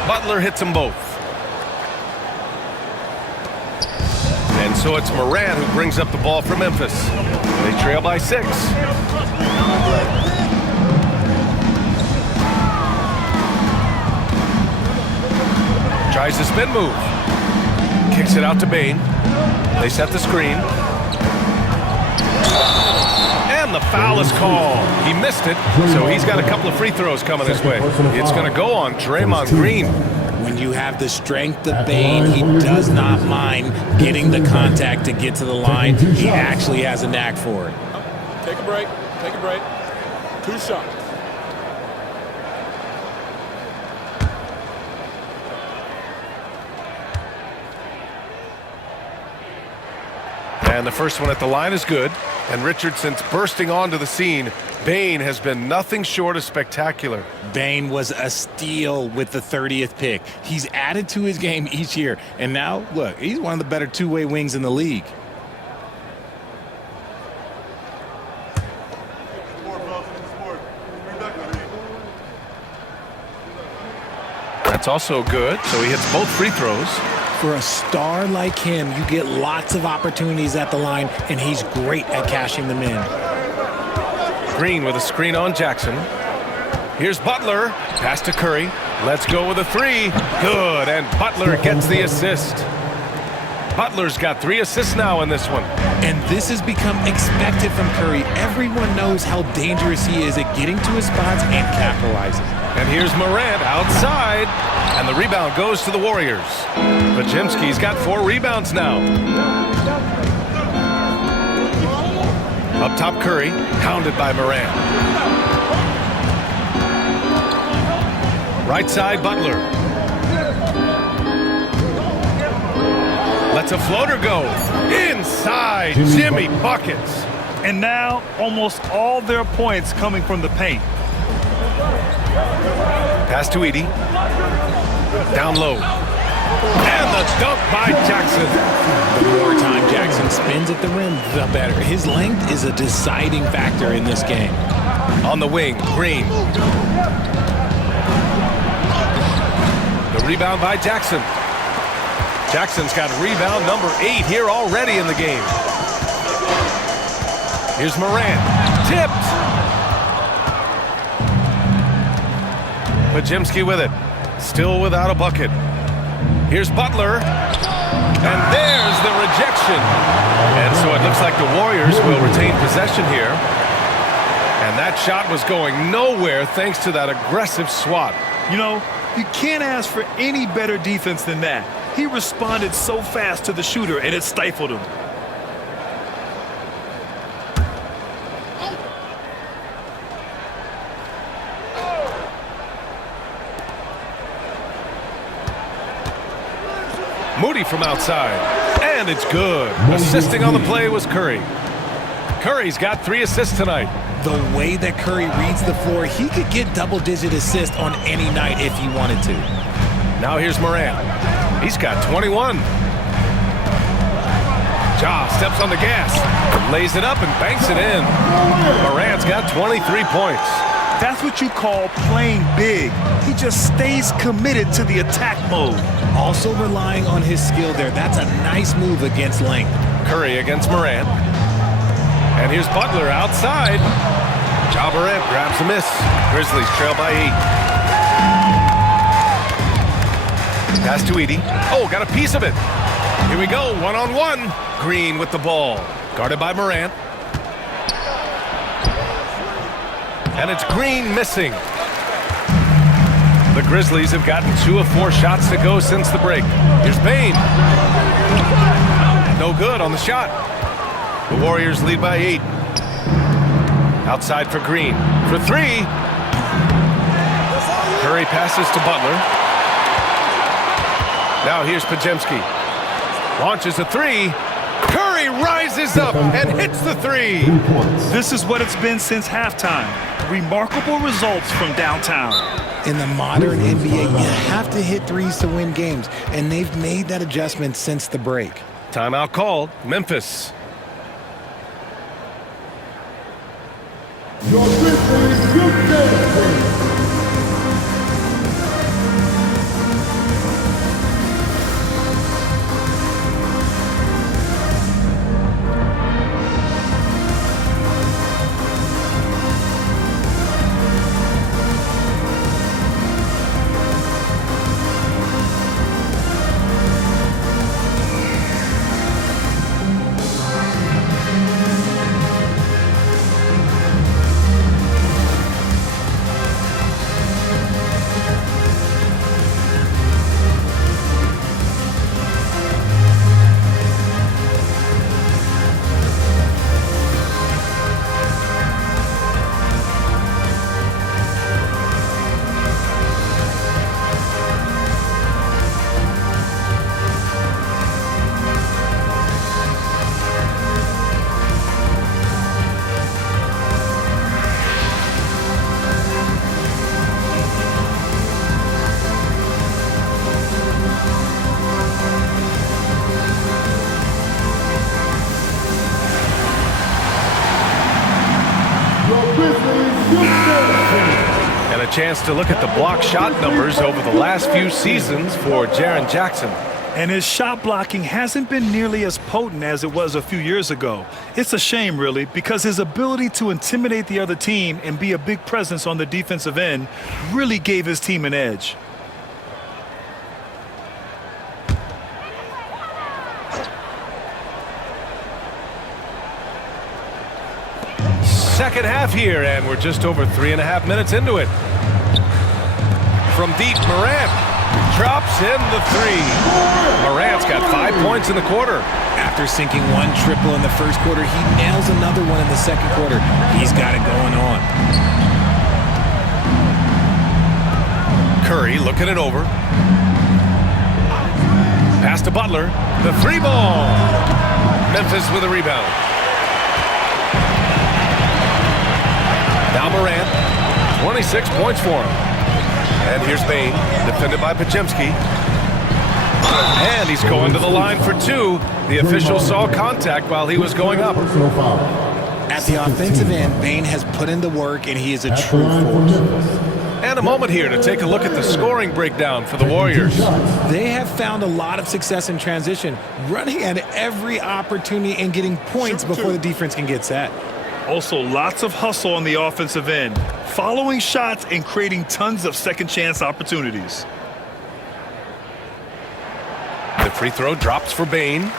Butler hits them both. And so it's Morant who brings up the ball for Memphis. They trail by 6. Tries the spin move. Kicks it out to Bane. They set the screen. And And the foul is called. He missed it, so he's got a couple of free throws coming his way. It's going to go on Draymond Green. When you have the strength of Bane, he does not mind getting the contact to get to the line. He actually has a knack for it. Take a break. Take a break. 2 shots. And the first one at the line is good. And Richardson's bursting onto the scene. Bane has been nothing short of spectacular. Bane was a steal with the 30th pick. He's added to his game each year. And now, look, he's one of the better two-way wings in the league. That's also good, so he hits both free throws. For a star like him, you get lots of opportunities at the line, and he's great at cashing them in. Green with a screen on Jackson. Here's Butler. Pass to Curry. Let's go with a 3. Good, and Butler gets the assist. Butler's got 3 assists now in this one. And this has become expected from Curry. Everyone knows how dangerous he is at getting to his spots and capitalizing. And here's Morant outside, and the rebound goes to the Warriors. Podziemski's got 4 rebounds now. Up top, Curry, pounded by Morant. Right side, Butler. Lets a floater go. Inside, Jimmy buckets. And now almost all their points coming from the paint. Pass to Edey. Down low. And the dunk by Jackson. The more time Jackson spins at the rim, the better. His length is a deciding factor in this game. On the wing, Green. The rebound by Jackson. Jackson's got rebound number 8 here already in the game. Here's Morant. Tipped. Podziemski with it. Still without a bucket. Here's Butler. And there's the rejection. And so it looks like the Warriors will retain possession here. And that shot was going nowhere thanks to that aggressive swat. You know, you can't ask for any better defense than that. He responded so fast to the shooter, and it stifled him. Moody from outside, and it's good. Assisting on the play was Curry. Curry's got 3 assists tonight. The way that Curry reads the floor, he could get double-digit assists on any night if he wanted to. Now here's Morant. He's got 21. Ja steps on the gas, lays it up and banks it in. Morant's got 23 points. That's what you call playing big. He just stays committed to the attack mode. Also relying on his skill there. That's a nice move against length. Curry against Morant. And here's Butler outside. Ja Morant grabs a miss. Grizzlies trail by 8. Pass to Edey. Oh, got a piece of it. Here we go, one-on-one. Green with the ball. Guarded by Morant. And it's Green missing. The Grizzlies have gotten 2 of 4 shots to go since the break. Here's Bane. No good on the shot. The Warriors lead by 8. Outside for Green. For 3. Curry passes to Butler. Now here's Podziemski. Launches a 3. Curry rises up and hits the 3. This is what it's been since halftime. Remarkable results from downtown. In the modern NBA, you have to hit threes to win games, and they've made that adjustment since the break. Timeout called. Memphis. Your Grizzlies, you chance to look at the block shot numbers over the last few seasons for Jaren Jackson. And his shot blocking hasn't been nearly as potent as it was a few years ago. It's a shame, really, because his ability to intimidate the other team and be a big presence on the defensive end really gave his team an edge. Second half here, and we're just over 3.5 minutes into it. From deep, Morant drops in the three. Morant's got 5 points in the quarter. After sinking one triple in the first quarter, he nails another one in the second quarter. He's got it going on. Curry looking it over. Pass to Butler. The three ball. Memphis with a rebound. Now Morant, 26 points for him. And here's Bane, defended by Podziemski. And he's going to the line for two. The official saw contact while he was going up. At the offensive end, Bane has put in the work, and he is a true force. And a moment here to take a look at the scoring breakdown for the Warriors. They have found a lot of success in transition, running at every opportunity and getting points before the defense can get set. Also, lots of hustle on the offensive end, following shots and creating tons of second-chance opportunities. The free throw drops for Bane.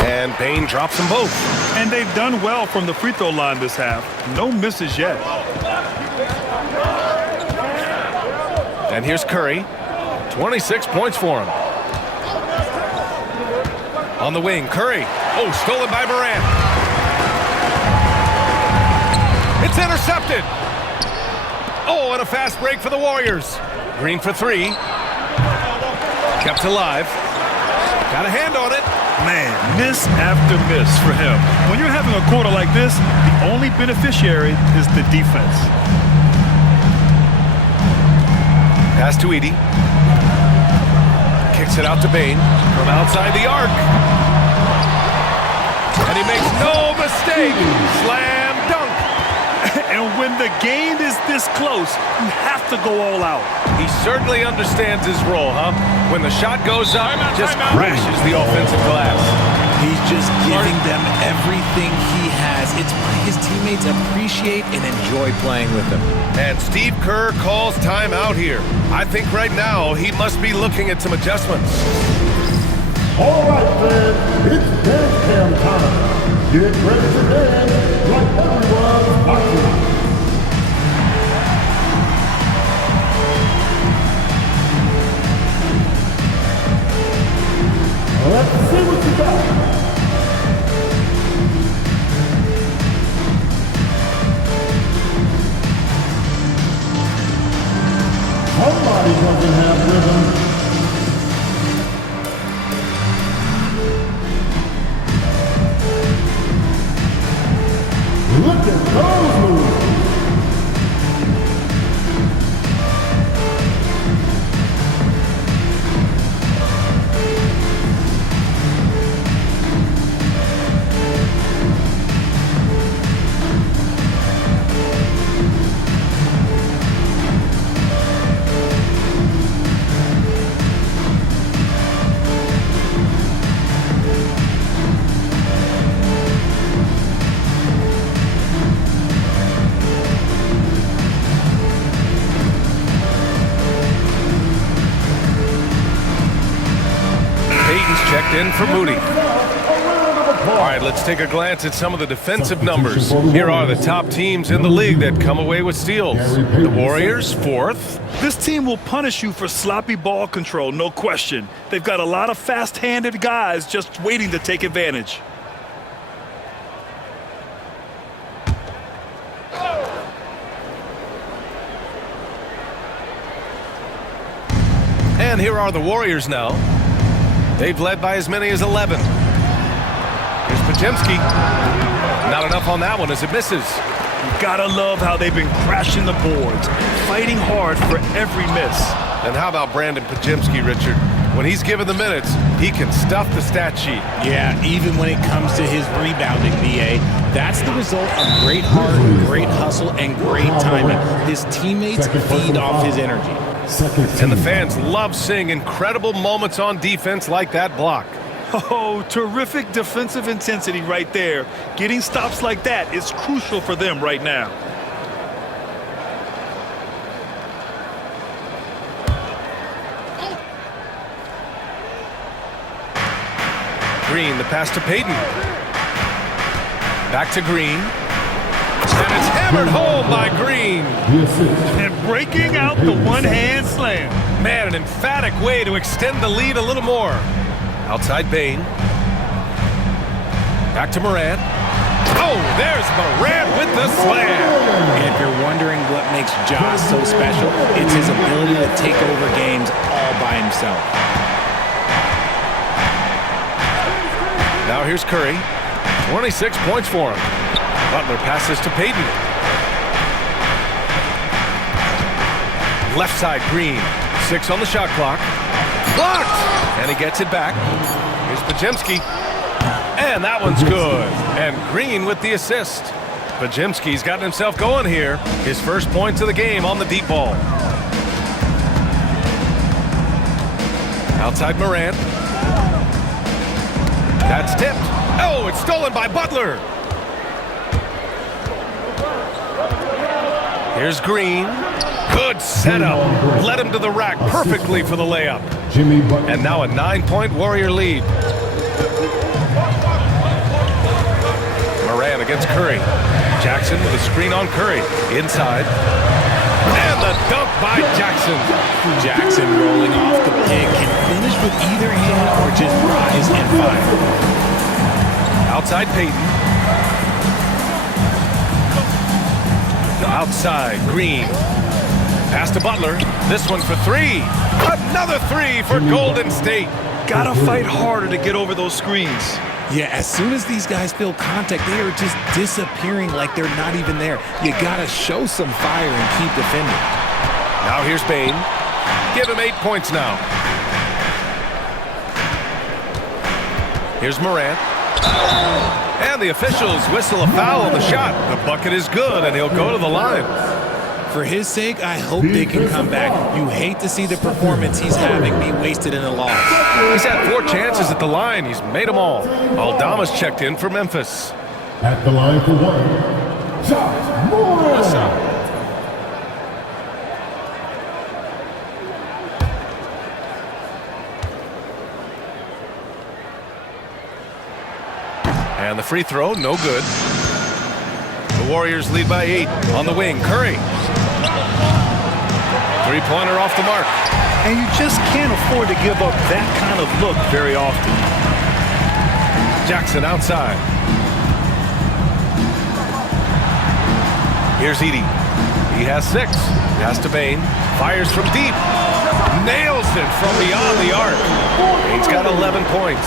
And Bane drops them both. And they've done well from the free throw line this half. No misses yet. And here's Curry. 26 points for him. On the wing, Curry. Oh, stolen by Morant. It's intercepted. Oh, and a fast break for the Warriors. Green for three. Kept alive. Got a hand on it. Man, miss after miss for him. When you're having a quarter like this, the only beneficiary is the defense. Pass to Edey. Kicks it out to Bane from outside the arc. And he makes no mistake. Slam dunk. And when the game is this close, you have to go all out. He certainly understands his role, huh? When the shot goes up, just crashes the offensive glass. He's just giving them everything he has. It's why his teammates appreciate and enjoy playing with him. And Steve Kerr calls timeout here. I think right now he must be looking at some adjustments. All right, fans, it's dance cam time. Get ready to dance like everyone's watching. Let's see what you got. Somebody doesn't have rhythm. Look at those moves. Checked in for Moody. All right, let's take a glance at some of the defensive numbers. Here are the top teams in the league that come away with steals. The Warriors, 4th. This team will punish you for sloppy ball control, no question. They've got a lot of fast-handed guys just waiting to take advantage. And here are the Warriors now. They've led by as many as 11. Here's Podziemski. Not enough on that one as it misses. You gotta love how they've been crashing the boards, fighting hard for every miss. And how about Brandon Podziemski, Richard? When he's given the minutes, he can stuff the stat sheet. Yeah, even when it comes to his rebounding, B.A. That's the result of great heart, great hustle, and great timing. His teammates feed off his energy. And the fans love seeing incredible moments on defense like that block. Oh, terrific defensive intensity right there. Getting stops like that is crucial for them right now. Green, the pass to Payton. Back to Green. And it's hammered home by Green. And breaking out the one-hand slam. Man, an emphatic way to extend the lead a little more. Outside Bane. Back to Morant. Oh, there's Morant with the slam. And if you're wondering what makes Josh so special, it's his ability to take over games all by himself. Now here's Curry. 26 points for him. Butler passes to Payton. Left side, Green. 6 on the shot clock. Blocked! And he gets it back. Here's Podziemski. And that one's good. And Green with the assist. Podziemski's gotten himself going here. His first points of the game on the deep ball. Outside Morant. That's tipped. Oh, it's stolen by Butler. Here's Green. Good setup. Led him to the rack perfectly for the layup. And now a 9-point Warrior lead. Morant against Curry. Jackson with a screen on Curry. Inside. And the dunk by Jackson. Jackson rolling off the pick can finish with either hand or just rise and fire. Outside Payton. Outside Green. Pass to Butler. This one for 3. Another 3 for Golden State. Gotta fight harder to get over those screens. Yeah, as soon as these guys feel contact, they are just disappearing like they're not even there. You gotta show some fire and keep defending. Now here's Bane. Give him 8 points now. Here's Morant. And the officials whistle a foul on the shot. The bucket is good, and he'll go to the line. For his sake, I hope they can come back. You hate to see the performance he's having be wasted in a loss. He's had 4 chances at the line. He's made them all. Aldama's checked in for Memphis. At the line for 1, Josh Moore. And the free throw, no good. The Warriors lead by 8. On the wing, Curry. Three-pointer off the mark. And you just can't afford to give up that kind of look very often. Jackson outside. Here's Edey. He has 6. Pass to Bane. Fires from deep. Nails it from beyond the arc. Bane's got 11 points.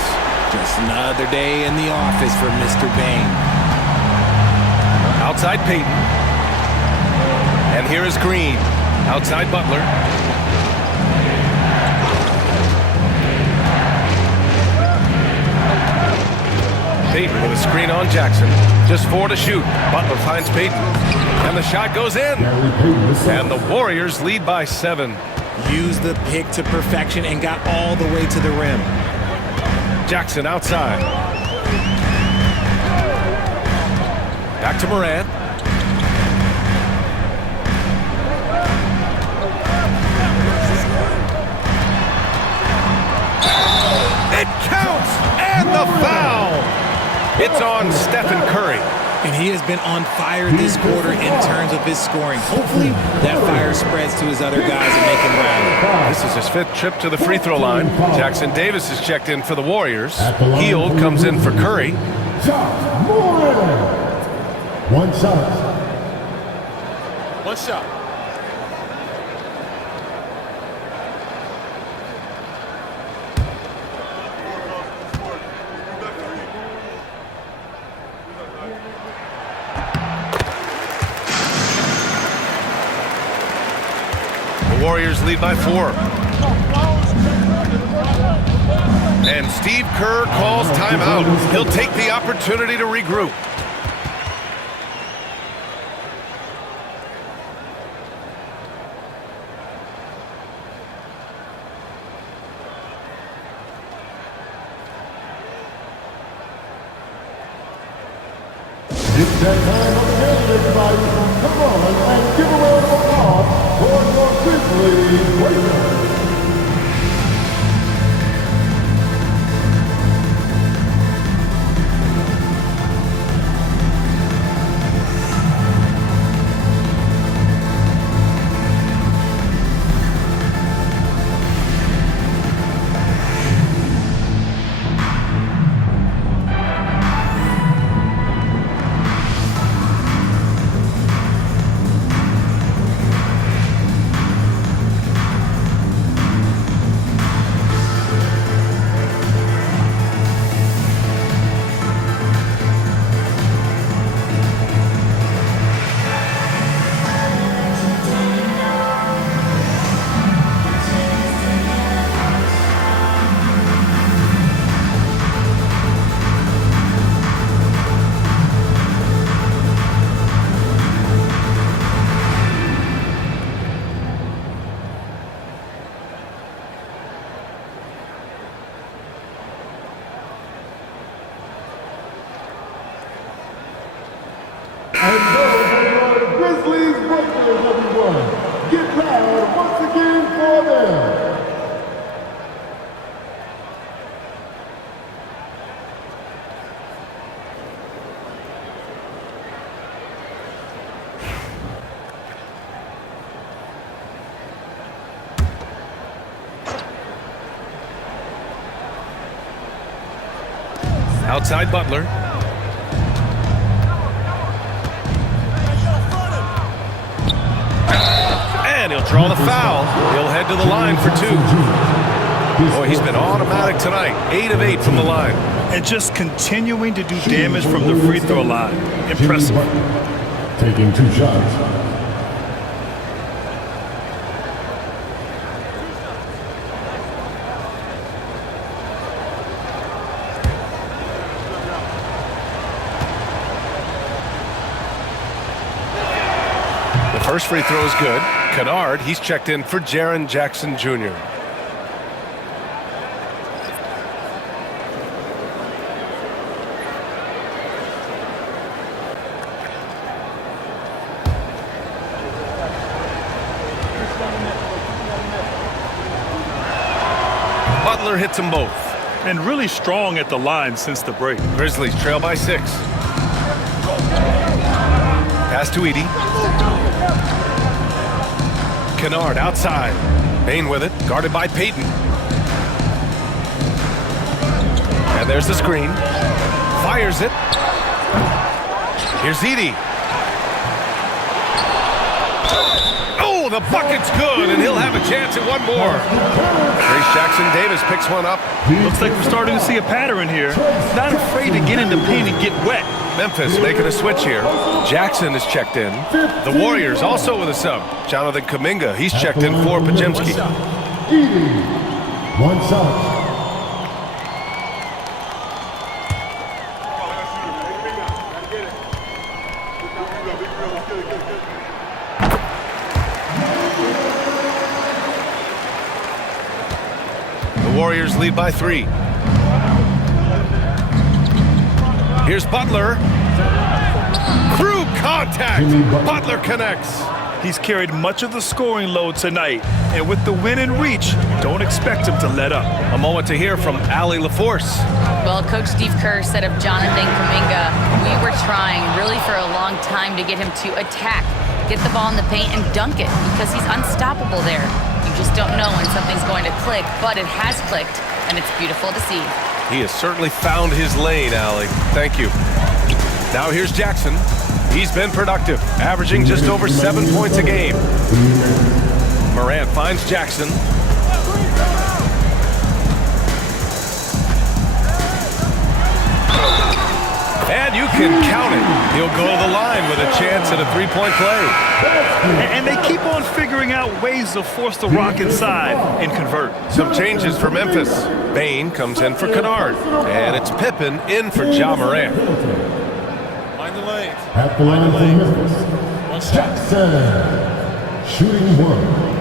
Just another day in the office for Mr. Bane. Outside Payton. And here is Green. Outside Butler. Payton with a screen on Jackson. Just 4 to shoot. Butler finds Payton. And the shot goes in. And the Warriors lead by 7. Used the pick to perfection and got all the way to the rim. Jackson outside. Back to Morant. It counts! And the foul! It's on Stephen Curry. And he has been on fire this quarter in terms of his scoring. Hopefully that fire spreads to his other guys and make him rally. This is his 5th trip to the free throw line. Jackson Davis is checked in for the Warriors. Hield comes in for Curry. Josh Moore. 1 shot. 1 shot. Warriors lead by 4. And Steve Kerr calls timeout. He'll take the opportunity to regroup. It's that time of the game, everybody. Come on and give a round of applause for your Grizzlies Warriors. And those are the Grizzlies Warriors, everyone. Get loud once again for them. Outside Butler. And he'll draw the foul. He'll head to the line for 2. Boy, he's been automatic tonight. 8 of 8 from the line. And just continuing to do damage from the free throw line. Impressive. Taking 2 shots. First free throw is good. Kennard, he's checked in for Jaren Jackson Jr. Butler hits them both. And really strong at the line since the break. Grizzlies trail by 6. Pass to Edey. Kennard outside. Bain with it, guarded by Payton. And there's the screen. Fires it. Here's Edey. Oh, the bucket's good, and he'll have a chance at one more. Grace Jackson-Davis picks one up. Looks like we're starting to see a pattern here. Not afraid to get in the paint and get wet. Memphis making a switch here. Jackson is checked in. The Warriors also with a sub. Jonathan Kuminga, he's checked in for Pajemski. Edey, 1 shot. The Warriors lead by 3. Here's Butler. Through contact, Butler connects. He's carried much of the scoring load tonight, and with the win in reach, don't expect him to let up. A moment to hear from Allie LaForce. Well, Coach Steve Kerr said of Jonathan Kuminga, we were trying really for a long time to get him to attack, get the ball in the paint and dunk it because he's unstoppable there. You just don't know when something's going to click, but it has clicked, and it's beautiful to see. He has certainly found his lane, Allie. Thank you. Now here's Jackson. He's been productive, averaging just over 7 points a game. Morant finds Jackson. And you can count it. He'll go to the line with a chance at a three-point play. And they keep on figuring out ways to force the rock inside and convert. Some changes for Memphis. Bane comes in for Kennard. And it's Pippen in for Ja Morant. Mind the lanes. At the line for Memphis, Jackson, shooting one.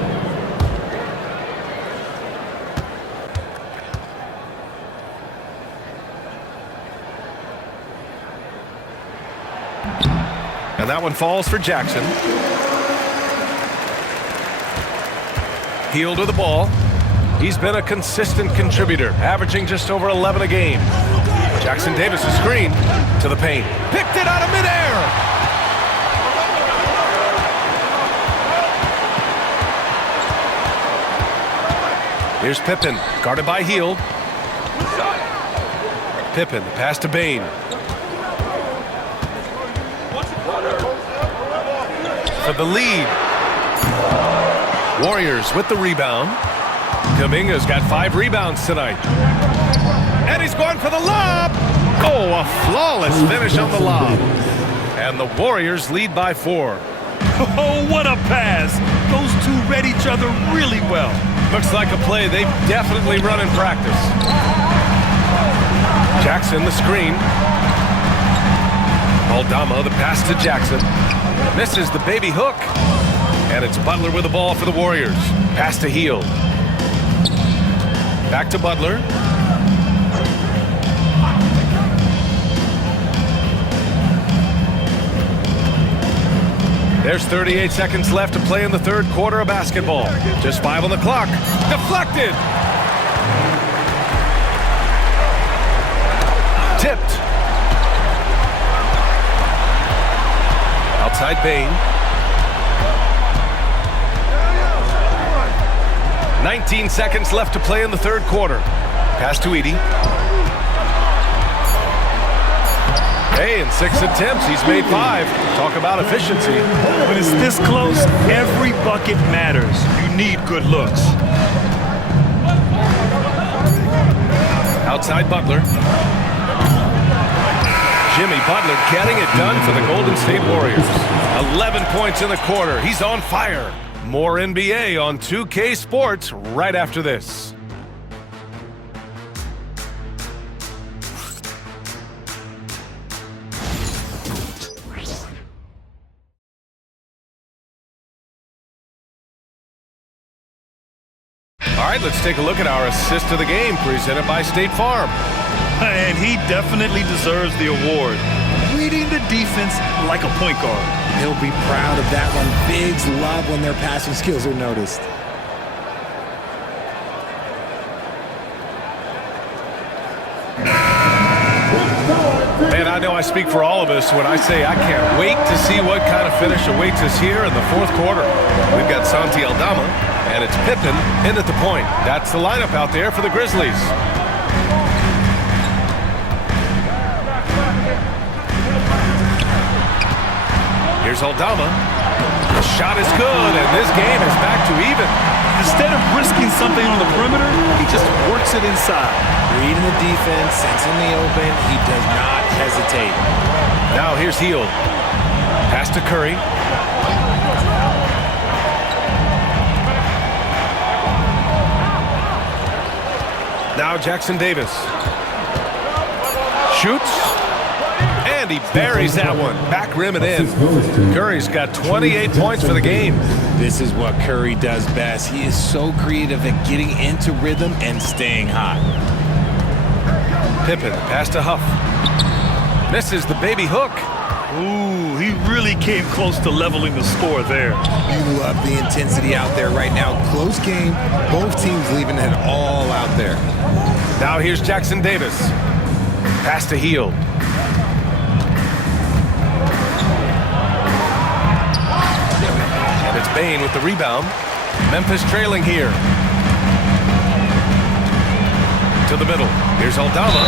And that one falls for Jackson. Hield with the ball. He's been a consistent contributor, averaging just over 11 a game. Jackson Davis' screen to the paint. Picked it out of midair. Here's Pippen, guarded by Hield. Pippen, the pass to Bane. For the lead. Warriors with the rebound. Kuminga's got 5 rebounds tonight. And he's going for the lob. Oh, a flawless finish on the lob. And the Warriors lead by 4. Oh, what a pass. Those two read each other really well. Looks like a play they've definitely run in practice. Jackson, the screen. Aldama, the pass to Jackson. Misses the baby hook. And it's Butler with the ball for the Warriors. Pass to Hield. Back to Butler. There's 38 seconds left to play in the third quarter of basketball. Just 5 on the clock. Deflected. Tipped. Outside Bane. 19 seconds left to play in the third quarter. Pass to Edey. Hey, in 6 attempts, he's made 5. Talk about efficiency. When it's this close, every bucket matters. You need good looks. Outside Butler. Jimmy Butler getting it done for the Golden State Warriors. 11 points in the quarter. He's on fire. More NBA on 2K Sports right after this. All right, let's take a look at our assist of the game presented by State Farm. And he definitely deserves the award. Reading the defense like a point guard. He'll be proud of that one. Bigs love when their passing skills are noticed. Man, I know I speak for all of us when I say I can't wait to see what kind of finish awaits us here in the fourth quarter. We've got Santi Aldama, and it's Pippen in at the point. That's the lineup out there for the Grizzlies. Here's Aldama. The shot is good, and this game is back to even. Instead of risking something on the perimeter, he just works it inside. Reading the defense, sensing the open, he does not hesitate. Now here's Hield. Pass to Curry. Now Jackson Davis. Shoots. And he buries that one. Back rim and in. Curry's got 28 points for the game. This is what Curry does best. He is so creative at getting into rhythm and staying hot. Pippen, pass to Huff. Misses the baby hook. Ooh, he really came close to leveling the score there. You love the intensity out there right now. Close game. Both teams leaving it all out there. Now here's Jackson Davis. Pass to Hield. And it's Bane with the rebound. Memphis trailing here. To the middle. Here's Aldama.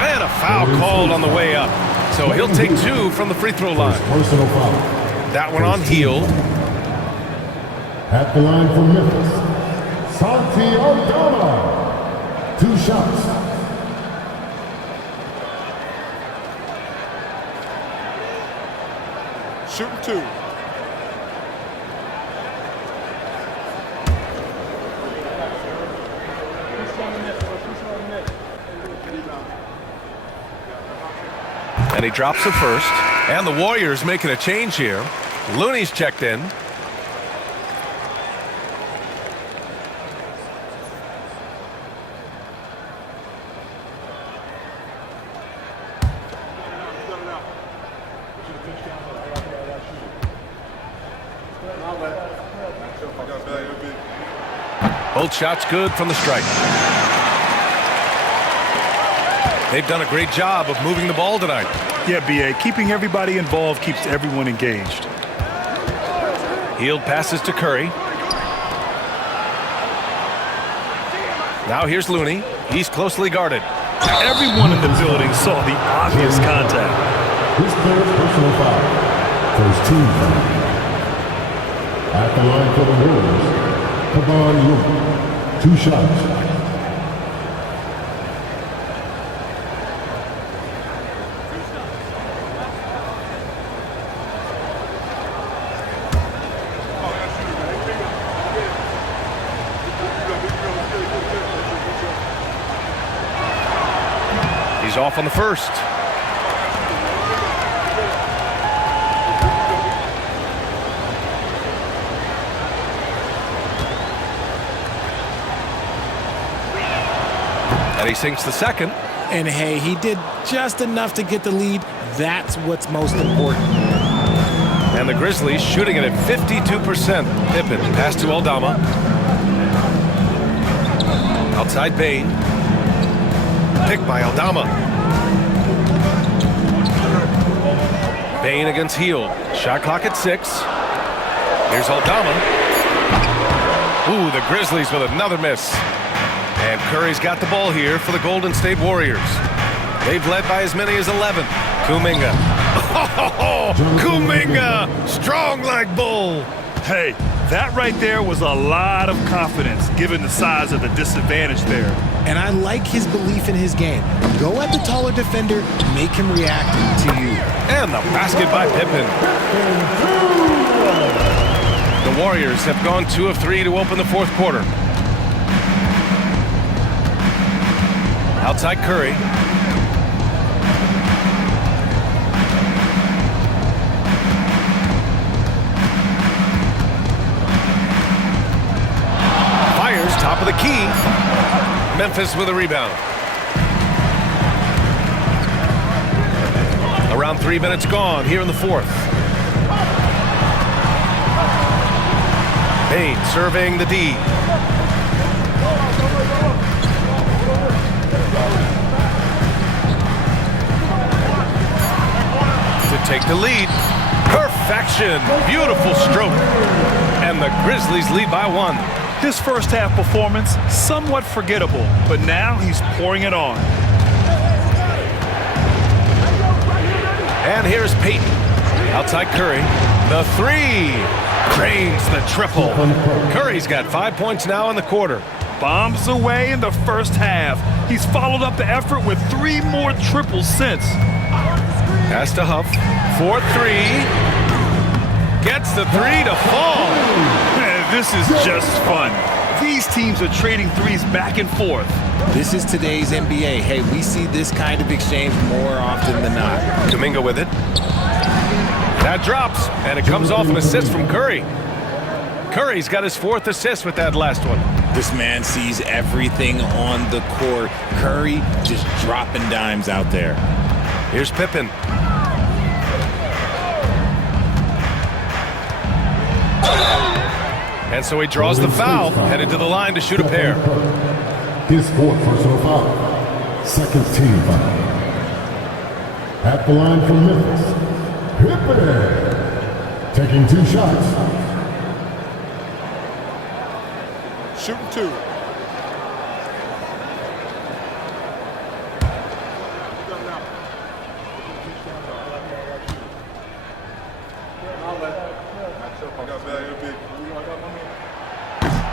And a foul called on the way up. So he'll take 2 from the free throw line. Personal foul. That one on Hield. At the line for Memphis, Santi Aldama. 2 shots. Shooting 2. And he drops the first. And the Warriors making a change here. Looney's checked in. Both shots good from the stripe. They've done a great job of moving the ball tonight. Yeah, B.A., keeping everybody involved keeps everyone engaged. Hield passes to Curry. Now here's Looney. He's closely guarded. Everyone in the building saw the obvious contact. His third personal foul. First team foul. At the line for the Warriors, Kevon Looney. 2 shots. He's off on the first. And he sinks the second. And hey, he did just enough to get the lead. That's what's most important. And the Grizzlies shooting it at 52%. Pippen pass to Aldama. Outside Bane. Picked by Aldama. Bane against Hield. Shot clock at 6. Here's Aldama. Ooh, the Grizzlies with another miss. And Curry's got the ball here for the Golden State Warriors. They've led by as many as 11. Kuminga. Oh, Kuminga! Strong like bull. Hey, that right there was a lot of confidence given the size of the disadvantage there. And I like his belief in his game. Go at the taller defender, make him react to you. And the basket by Pippen. The Warriors have gone 2 of 3 to open the fourth quarter. Outside Curry. Fires top of the key. Memphis with a rebound. Around 3 minutes gone here in the fourth. Bane serving the D. To take the lead. Perfection. Beautiful stroke. And the Grizzlies lead by 1. His first half performance, somewhat forgettable, but now he's pouring it on. And here's Peyton. Outside Curry. The 3. Cranes the triple. Curry's got 5 points now in the quarter. Bombs away in the first half. He's followed up the effort with 3 more triples since. Pass to Huff. 4-3. Gets the 3 to fall. Man, this is just fun. These teams are trading threes back and forth. This is today's NBA. Hey, we see this kind of exchange more often than not. Kuminga with it. That drops, and it comes off an assist from Curry. Curry's got his 4th assist with that last one. This man sees everything on the court. Curry just dropping dimes out there. Here's Pippen. And so he draws the foul, headed to the line to shoot a pair. His 4th personal foul. Second team foul. At the line for Memphis, Pippen. Taking 2 shots. Shooting 2.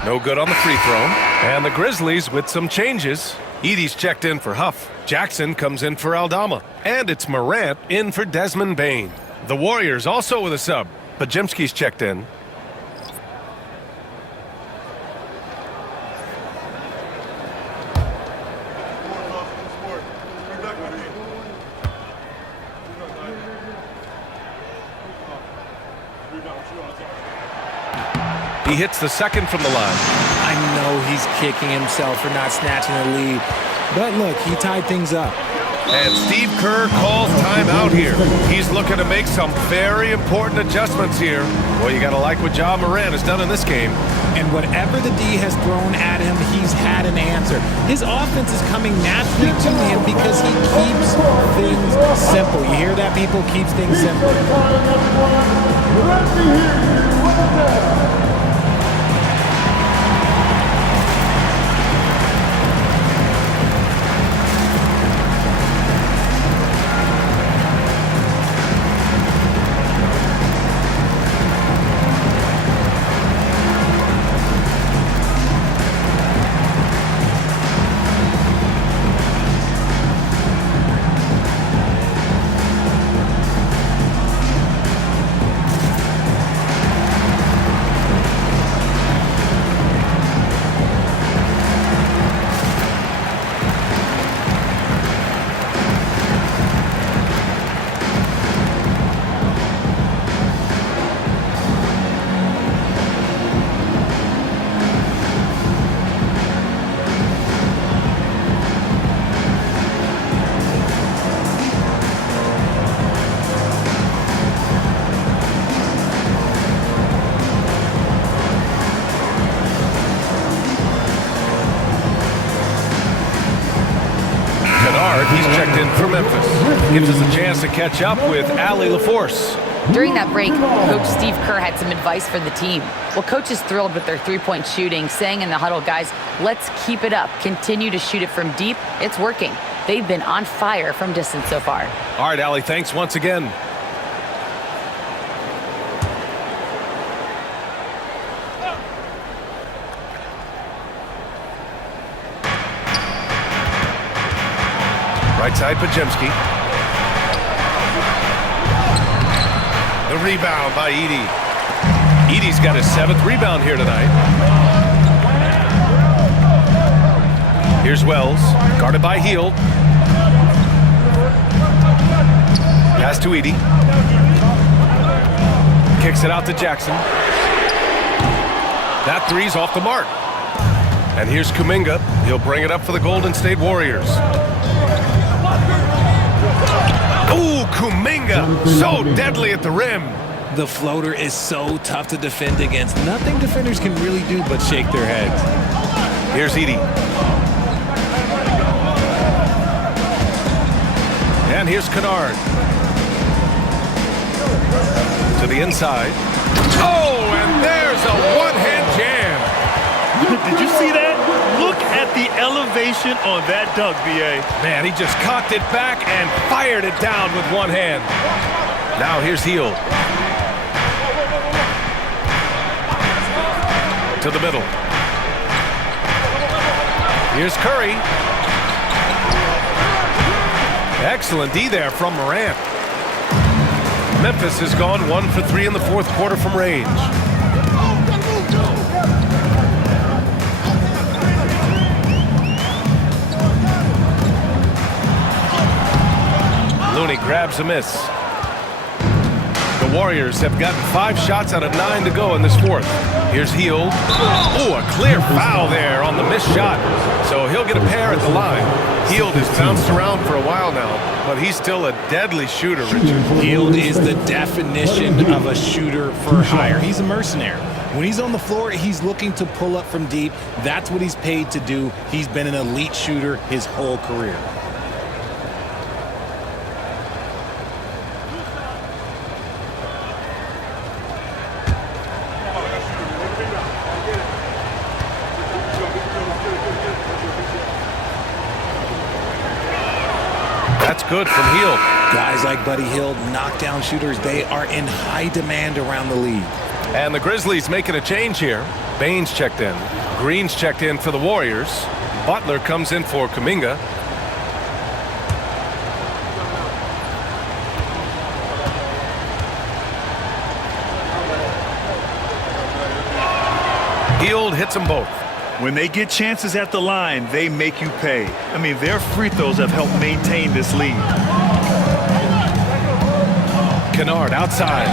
No good on the free throw. And the Grizzlies with some changes. Edey's checked in for Huff. Jackson comes in for Aldama. And it's Morant in for Desmond Bane. The Warriors also with a sub. Bajemski's checked in. He hits the second from the line. I know he's kicking himself for not snatching the lead. But look, he tied things up. And Steve Kerr calls timeout here. He's looking to make some very important adjustments here. Well, you got to like what Ja Morant has done in this game. And whatever the D has thrown at him, he's had an answer. His offense is coming naturally to him because he keeps things simple. You hear that, people? Keeps things simple. He's checked in for Memphis. Gives us a chance to catch up with Allie LaForce. During that break, Coach Steve Kerr had some advice for the team. Well, Coach is thrilled with their three-point shooting, saying in the huddle, guys, let's keep it up. Continue to shoot it from deep. It's working. They've been on fire from distance so far. All right, Allie, thanks once again. Right side, Pajemski. The rebound by Edey. Edey's got his 7th rebound here tonight. Here's Wells, guarded by Hield. Pass to Edey. Kicks it out to Jackson. That three's off the mark. And here's Kuminga. He'll bring it up for the Golden State Warriors. Ooh, Kuminga, so deadly at the rim. The floater is so tough to defend against. Nothing defenders can really do but shake their heads. Here's Edey. And here's Kennard. To the inside. Oh, and there's a one-hand jam. Did you see that? Look at the elevation on that dunk, B.A. Man, he just cocked it back and fired it down with one hand. Now here's Hield. To the middle. Here's Curry. Excellent D there from Morant. Memphis has gone 1 for 3 in the 4th quarter from range. Looney grabs a miss. The Warriors have gotten 5 shots out of 9 to go in this 4th. Here's Hield. Oh, a clear foul there on the missed shot. So he'll get a pair at the line. Hield has bounced around for a while now, but he's still a deadly shooter, Richard. Hield is the definition of a shooter for hire. He's a mercenary. When he's on the floor, he's looking to pull up from deep. That's what he's paid to do. He's been an elite shooter his whole career. That's good from Hield. Guys like Buddy Hield, knockdown shooters, they are in high demand around the league. And the Grizzlies making a change here. Baines checked in. Green's checked in for the Warriors. Butler comes in for Kuminga. Hield hits them both. When they get chances at the line, they make you pay. I mean, their free throws have helped maintain this lead. Kennard outside.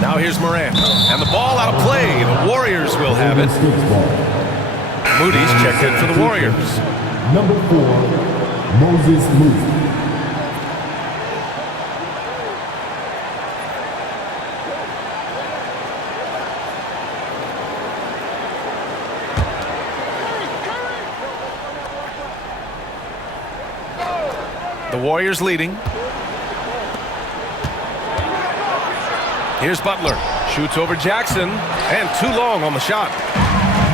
Now here's Morant. And the ball out of play. The Warriors will have it. Moody's checked in for the Warriors. Number 4, Moses Moody. The Warriors leading. Here's Butler. Shoots over Jackson. And too long on the shot.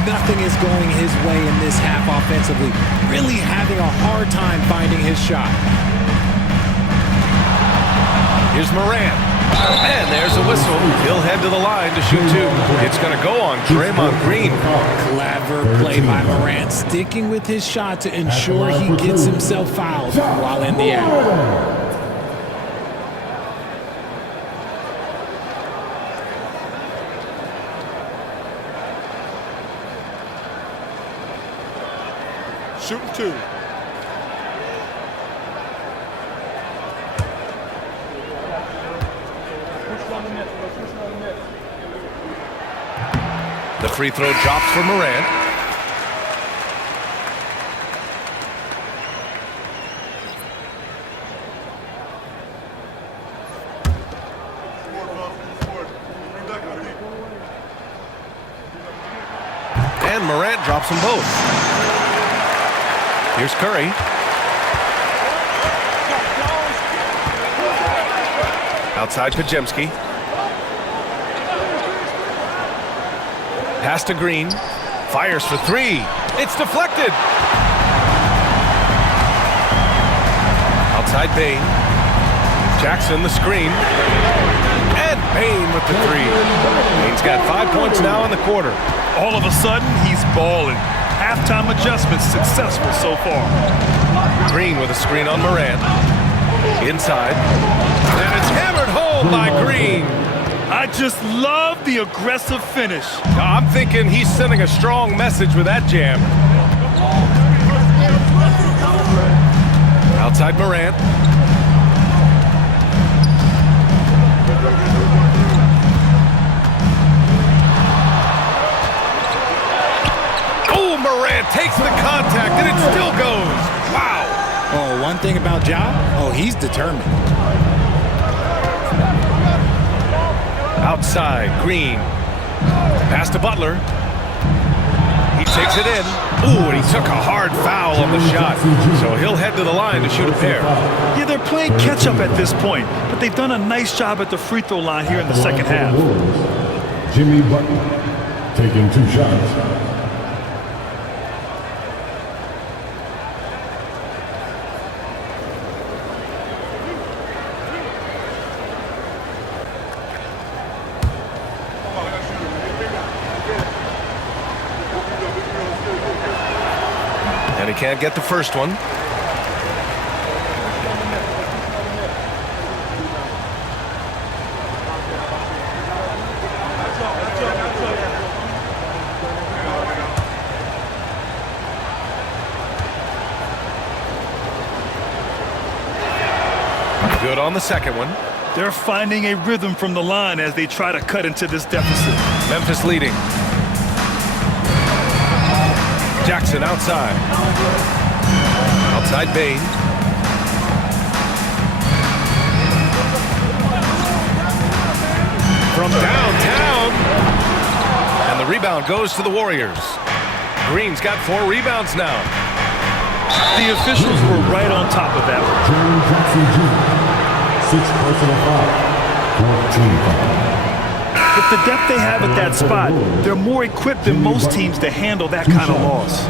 Nothing is going his way in this half offensively. Really having a hard time finding his shot. Here's Morant. And there's a whistle. He'll head to the line to shoot 2. It's going to go on Draymond Green. Clever play by Morant, sticking with his shot to ensure he gets himself fouled while in the act. Shooting 2. The free throw drops for Morant. And Morant drops them both. Here's Curry. Outside Pajemski. Pass to Green. Fires for 3. It's deflected. Outside Bain. Jackson the screen. And Bain with the 3. Bain's got 5 points now in the quarter. All of a sudden, he's balling. Halftime adjustments successful so far. Green with a screen on Morant. Inside. And it's hammered home by Green. I just love the aggressive finish. I'm thinking he's sending a strong message with that jam. Outside Morant. Oh, Morant takes the contact and it still goes. Wow. Oh, one thing about Ja, he's determined. Outside, Green. Pass to Butler. He takes it in. Ooh, and he took a hard foul on the shot. So he'll head to the line to shoot a pair. Yeah, they're playing catch-up at this point, but they've done a nice job at the free throw line here in the second half. Jimmy Butler taking 2 shots. And he can't get the first one. Good on the second one. They're finding a rhythm from the line as they try to cut into this deficit. Memphis leading. Jackson outside. Outside Bain. From downtown. And the rebound goes to the Warriors. Green's got 4 rebounds now. The officials were right on top of that one. Jerry Jackson Jr. 6 personal fouls. 14 fouls. With the depth they have at that spot, they're more equipped than most teams to handle that kind of loss.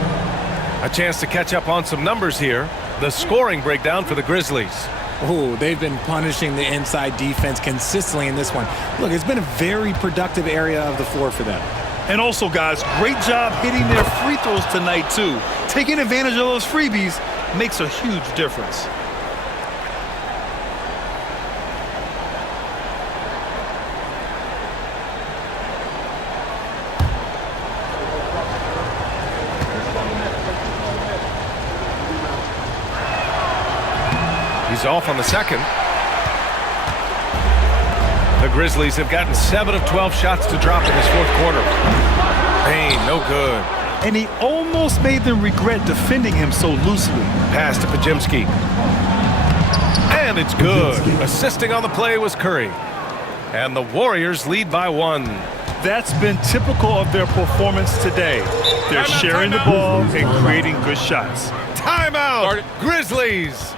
A chance to catch up on some numbers here. The scoring breakdown for the Grizzlies. Oh, they've been punishing the inside defense consistently in this one. Look, it's been a very productive area of the floor for them. And also, guys, great job hitting their free throws tonight, too. Taking advantage of those freebies makes a huge difference. He's off on the second. The Grizzlies have gotten 7 of 12 shots to drop in this fourth quarter. Payne, no good. And he almost made them regret defending him so loosely. Pass to Pajemski. And it's good. Assisting on the play was Curry. And the Warriors lead by 1. That's been typical of their performance today. They're sharing the ball and creating good shots. Timeout, Grizzlies.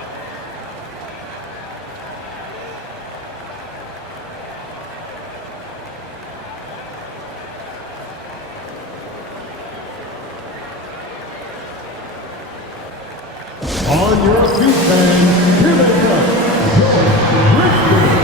On your feet, fans, here they come, your Grizzlies.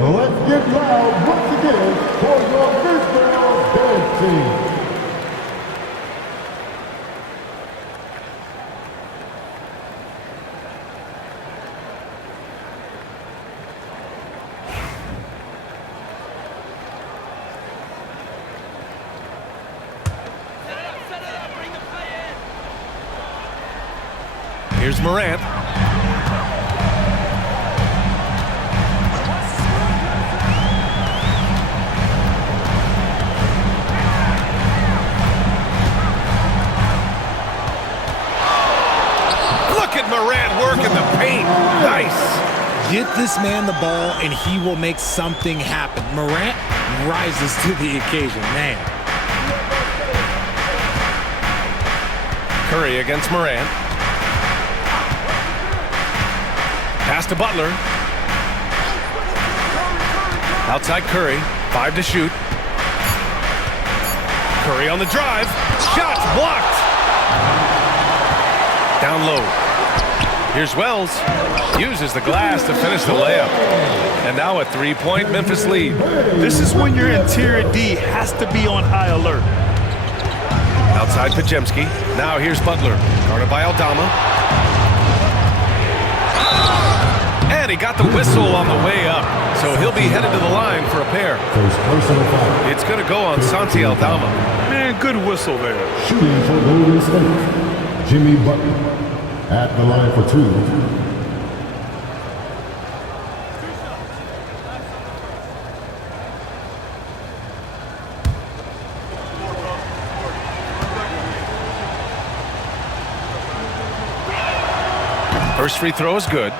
Let's get loud once again for your Memphis Dance Team. Here's Morant. Morant work in the paint. Nice. Get this man the ball and he will make something happen. Morant rises to the occasion, man. Curry against Morant. Pass to Butler. Outside Curry. 5 to shoot. Curry on the drive. Shots blocked. Down low. Here's Wells. Uses the glass to finish the layup. And now a 3-point Memphis lead. This is when your interior D has to be on high alert. Outside Pajemski. Now here's Butler. Guarded by Aldama. And he got the whistle on the way up. So he'll be headed to the line for a pair. It's going to go on Santi Aldama. Man, good whistle there. Shooting for Golden State, Jimmy Butler. At the line for 2. First free throw is good.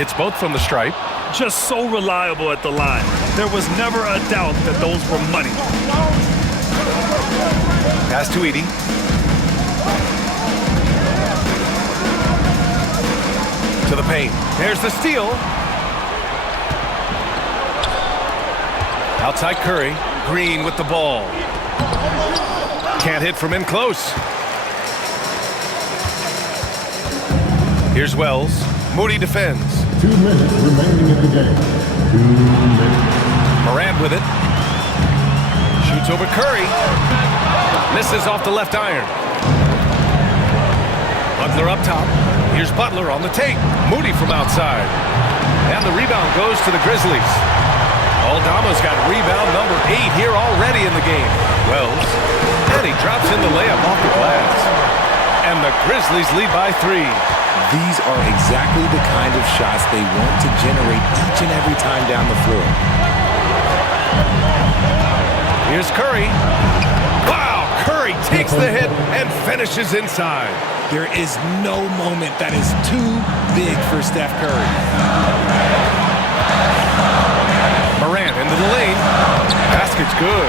It's both from the stripe. Just so reliable at the line. There was never a doubt that those were money. Pass to Edey. To the paint. There's the steal. Outside Curry. Green with the ball. Can't hit from in close. Here's Wells. Moody defends. 2 minutes remaining in the game. 2 minutes. Morant with it. Shoots over Curry. Misses off the left iron. Butler up top. Here's Butler on the take. Moody from outside. And the rebound goes to the Grizzlies. Aldama's got rebound number 8 here already in the game. Wells. And he drops in the layup off the glass. And the Grizzlies lead by 3. These are exactly the kind of shots they want to generate each and every time down the floor. Here's Curry. Wow, Curry takes the hit and finishes inside. There is no moment that is too big for Steph Curry. Morant into the lane. Basket's good.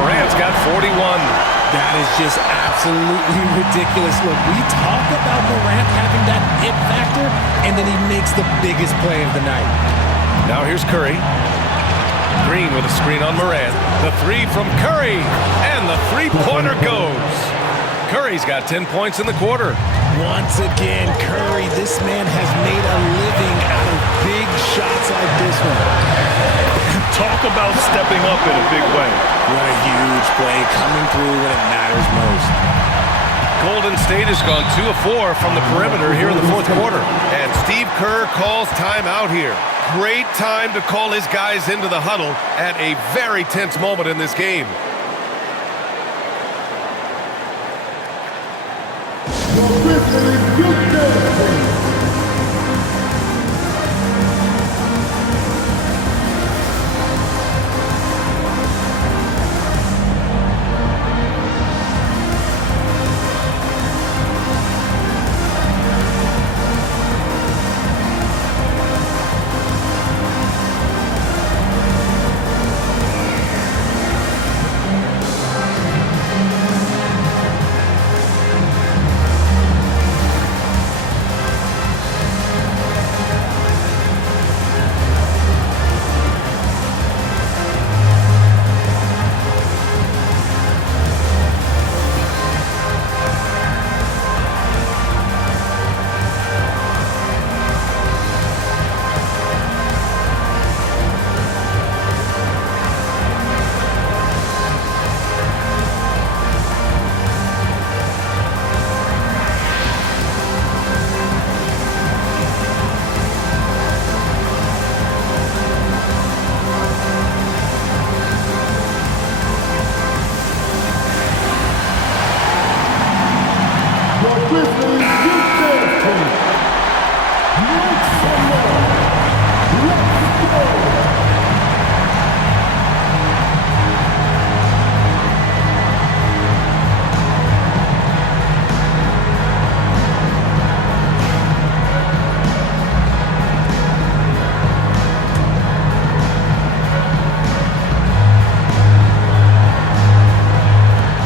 Morant's got 41. That is just absolutely ridiculous. Look, we talk about Morant having that it factor, and then he makes the biggest play of the night. Now here's Curry. Green with a screen on Morant. The 3 from Curry, and the three-pointer goes. Curry's got 10 points in the quarter. Once again, Curry, this man has made a living out of big shots like this one. Talk about stepping up in a big way. What a huge play, coming through when it matters most. Golden State has gone 2 of 4 from the perimeter here in the fourth quarter. And Steve Kerr calls timeout here. Great time to call his guys into the huddle at a very tense moment in this game.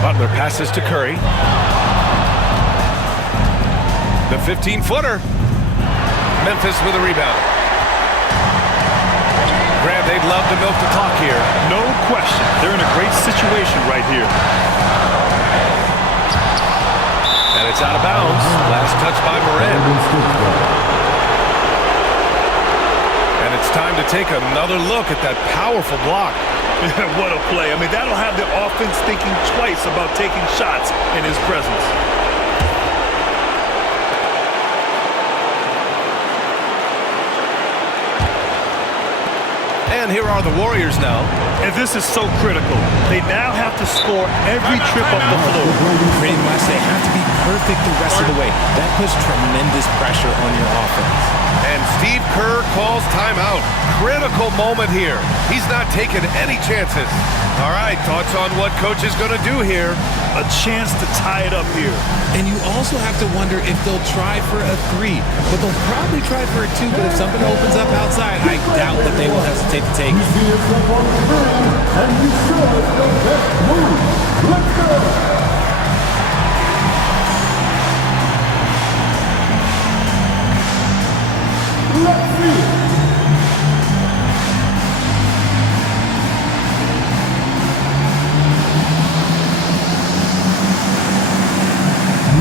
Butler passes to Curry. The 15-footer. Memphis with a rebound. Grant, they'd love to milk the clock here. No question. They're in a great situation right here. And it's out of bounds. Last touch by Morant. And it's time to take another look at that powerful block. What a play. I mean, that'll have the offense thinking twice about taking shots in his presence. And here are the Warriors now. And this is so critical. They now have to score every trip up the floor. Pretty much, they have to be perfect the rest of the way. That puts tremendous pressure on your offense. And Steve Kerr calls timeout. Critical moment here. He's not taking any chances. All right, thoughts on what coach is going to do here? A chance to tie it up here. And you also have to wonder if they'll try for a 3. But they'll probably try for a 2. But if something opens up outside, I doubt that they will hesitate to take it. And you show us the best move. Let's go! Let's see it.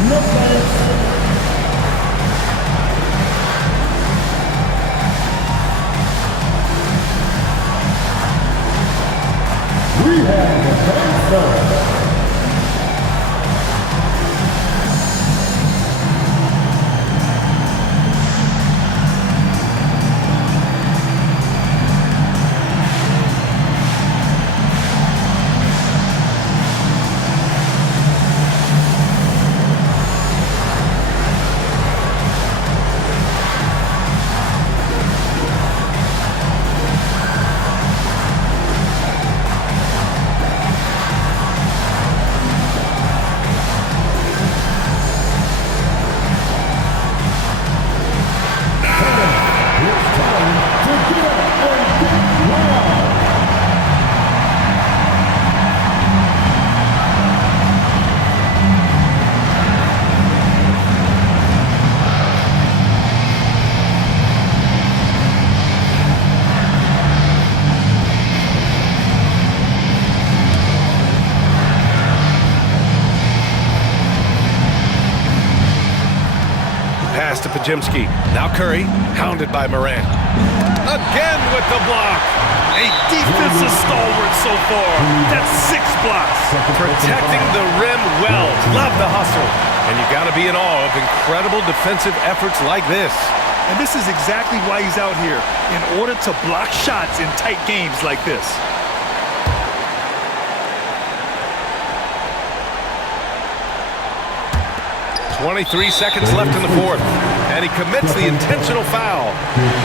No thanks. We have the best pass to Pajimski. Now Curry, hounded by Morant. Again with the block. A defensive stalwart so far. That's 6 blocks. Protecting the rim well. Love the hustle. And you got to be in awe of incredible defensive efforts like this. And this is exactly why he's out here, in order to block shots in tight games like this. .23 seconds left in the fourth. And he commits the intentional foul.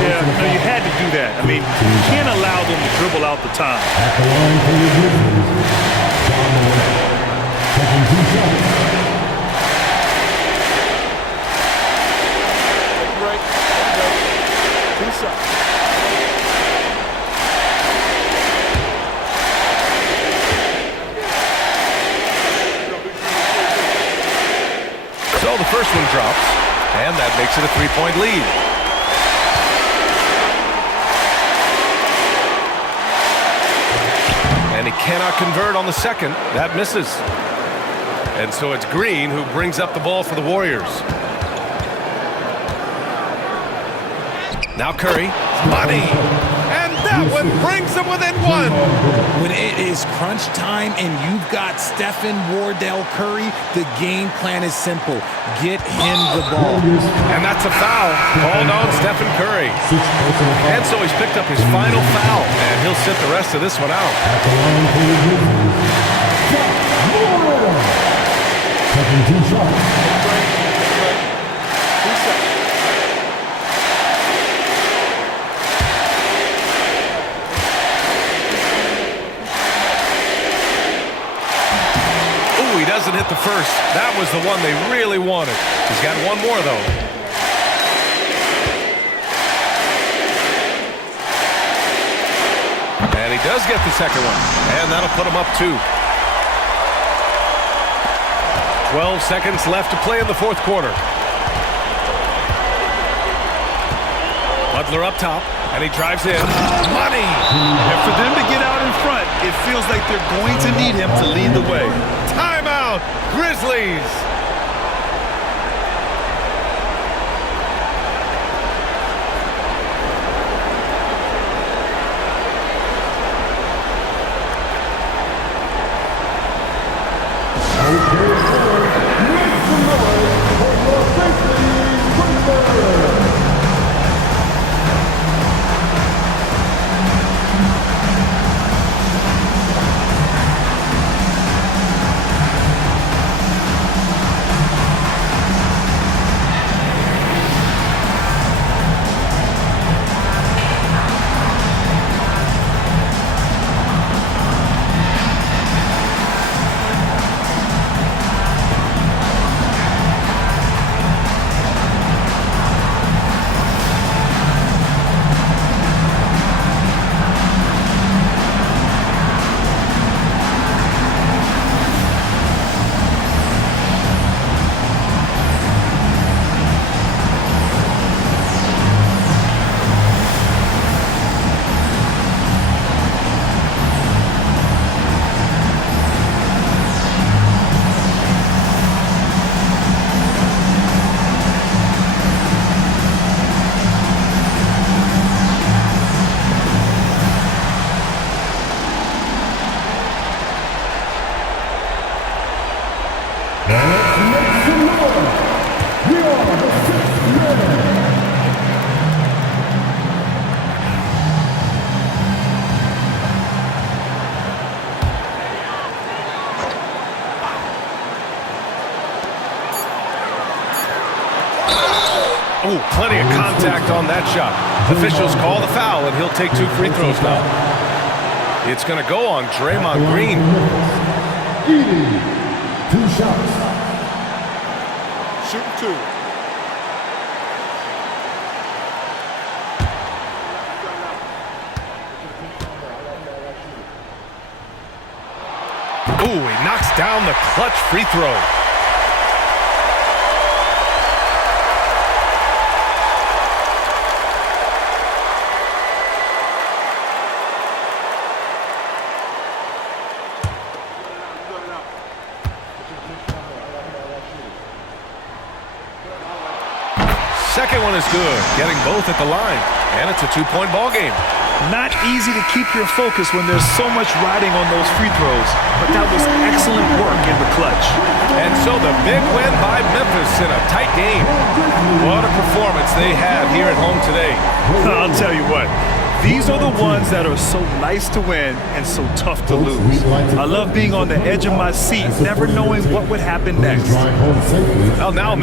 Yeah, no, you had to do that. I mean, you can't allow them to dribble out the time. At the line for the Grizzlies, John Morant, taking 2 shots. Right. 2 shots. So the first one drops, and that makes it a 3-point lead. And he cannot convert on the second. That misses. And so it's Green who brings up the ball for the Warriors. Now Curry, money, and that one brings them within 1. When it is crunch time and you've got Stephen Wardell Curry, the game plan is simple. Get him the ball. And that's a foul called on Stephen Curry. And so he's picked up his final foul, and he'll sit the rest of this one out. At the line for the Grizzlies, John Morant, taking 2 shots. 2 shots. He doesn't hit the first. That was the one they really wanted. He's got one more, though. And he does get the second one. And that'll put him up 2. 12 seconds left to play in the fourth quarter. Butler up top, and he drives in. Money! And for them to get out in front, it feels like they're going to need him to lead the way. Timeout, Grizzlies! Ooh, plenty of contact on that shot. Officials call the foul, and he'll take 2 free throws now. It's going to go on Draymond Green. 2 shots. Shoot 2. Ooh, he knocks down the clutch free throw. second one is good, getting both at the line. And it's a 2-point ball game. Not easy to keep your focus when there's so much riding on those free throws, but that was excellent work in the clutch. And so the big win by Memphis in a tight game. What a performance they had here at home today. I'll tell you what, these are the ones that are so nice to win and so tough to lose. I love being on the edge of my seat, never knowing what would happen next. Well, now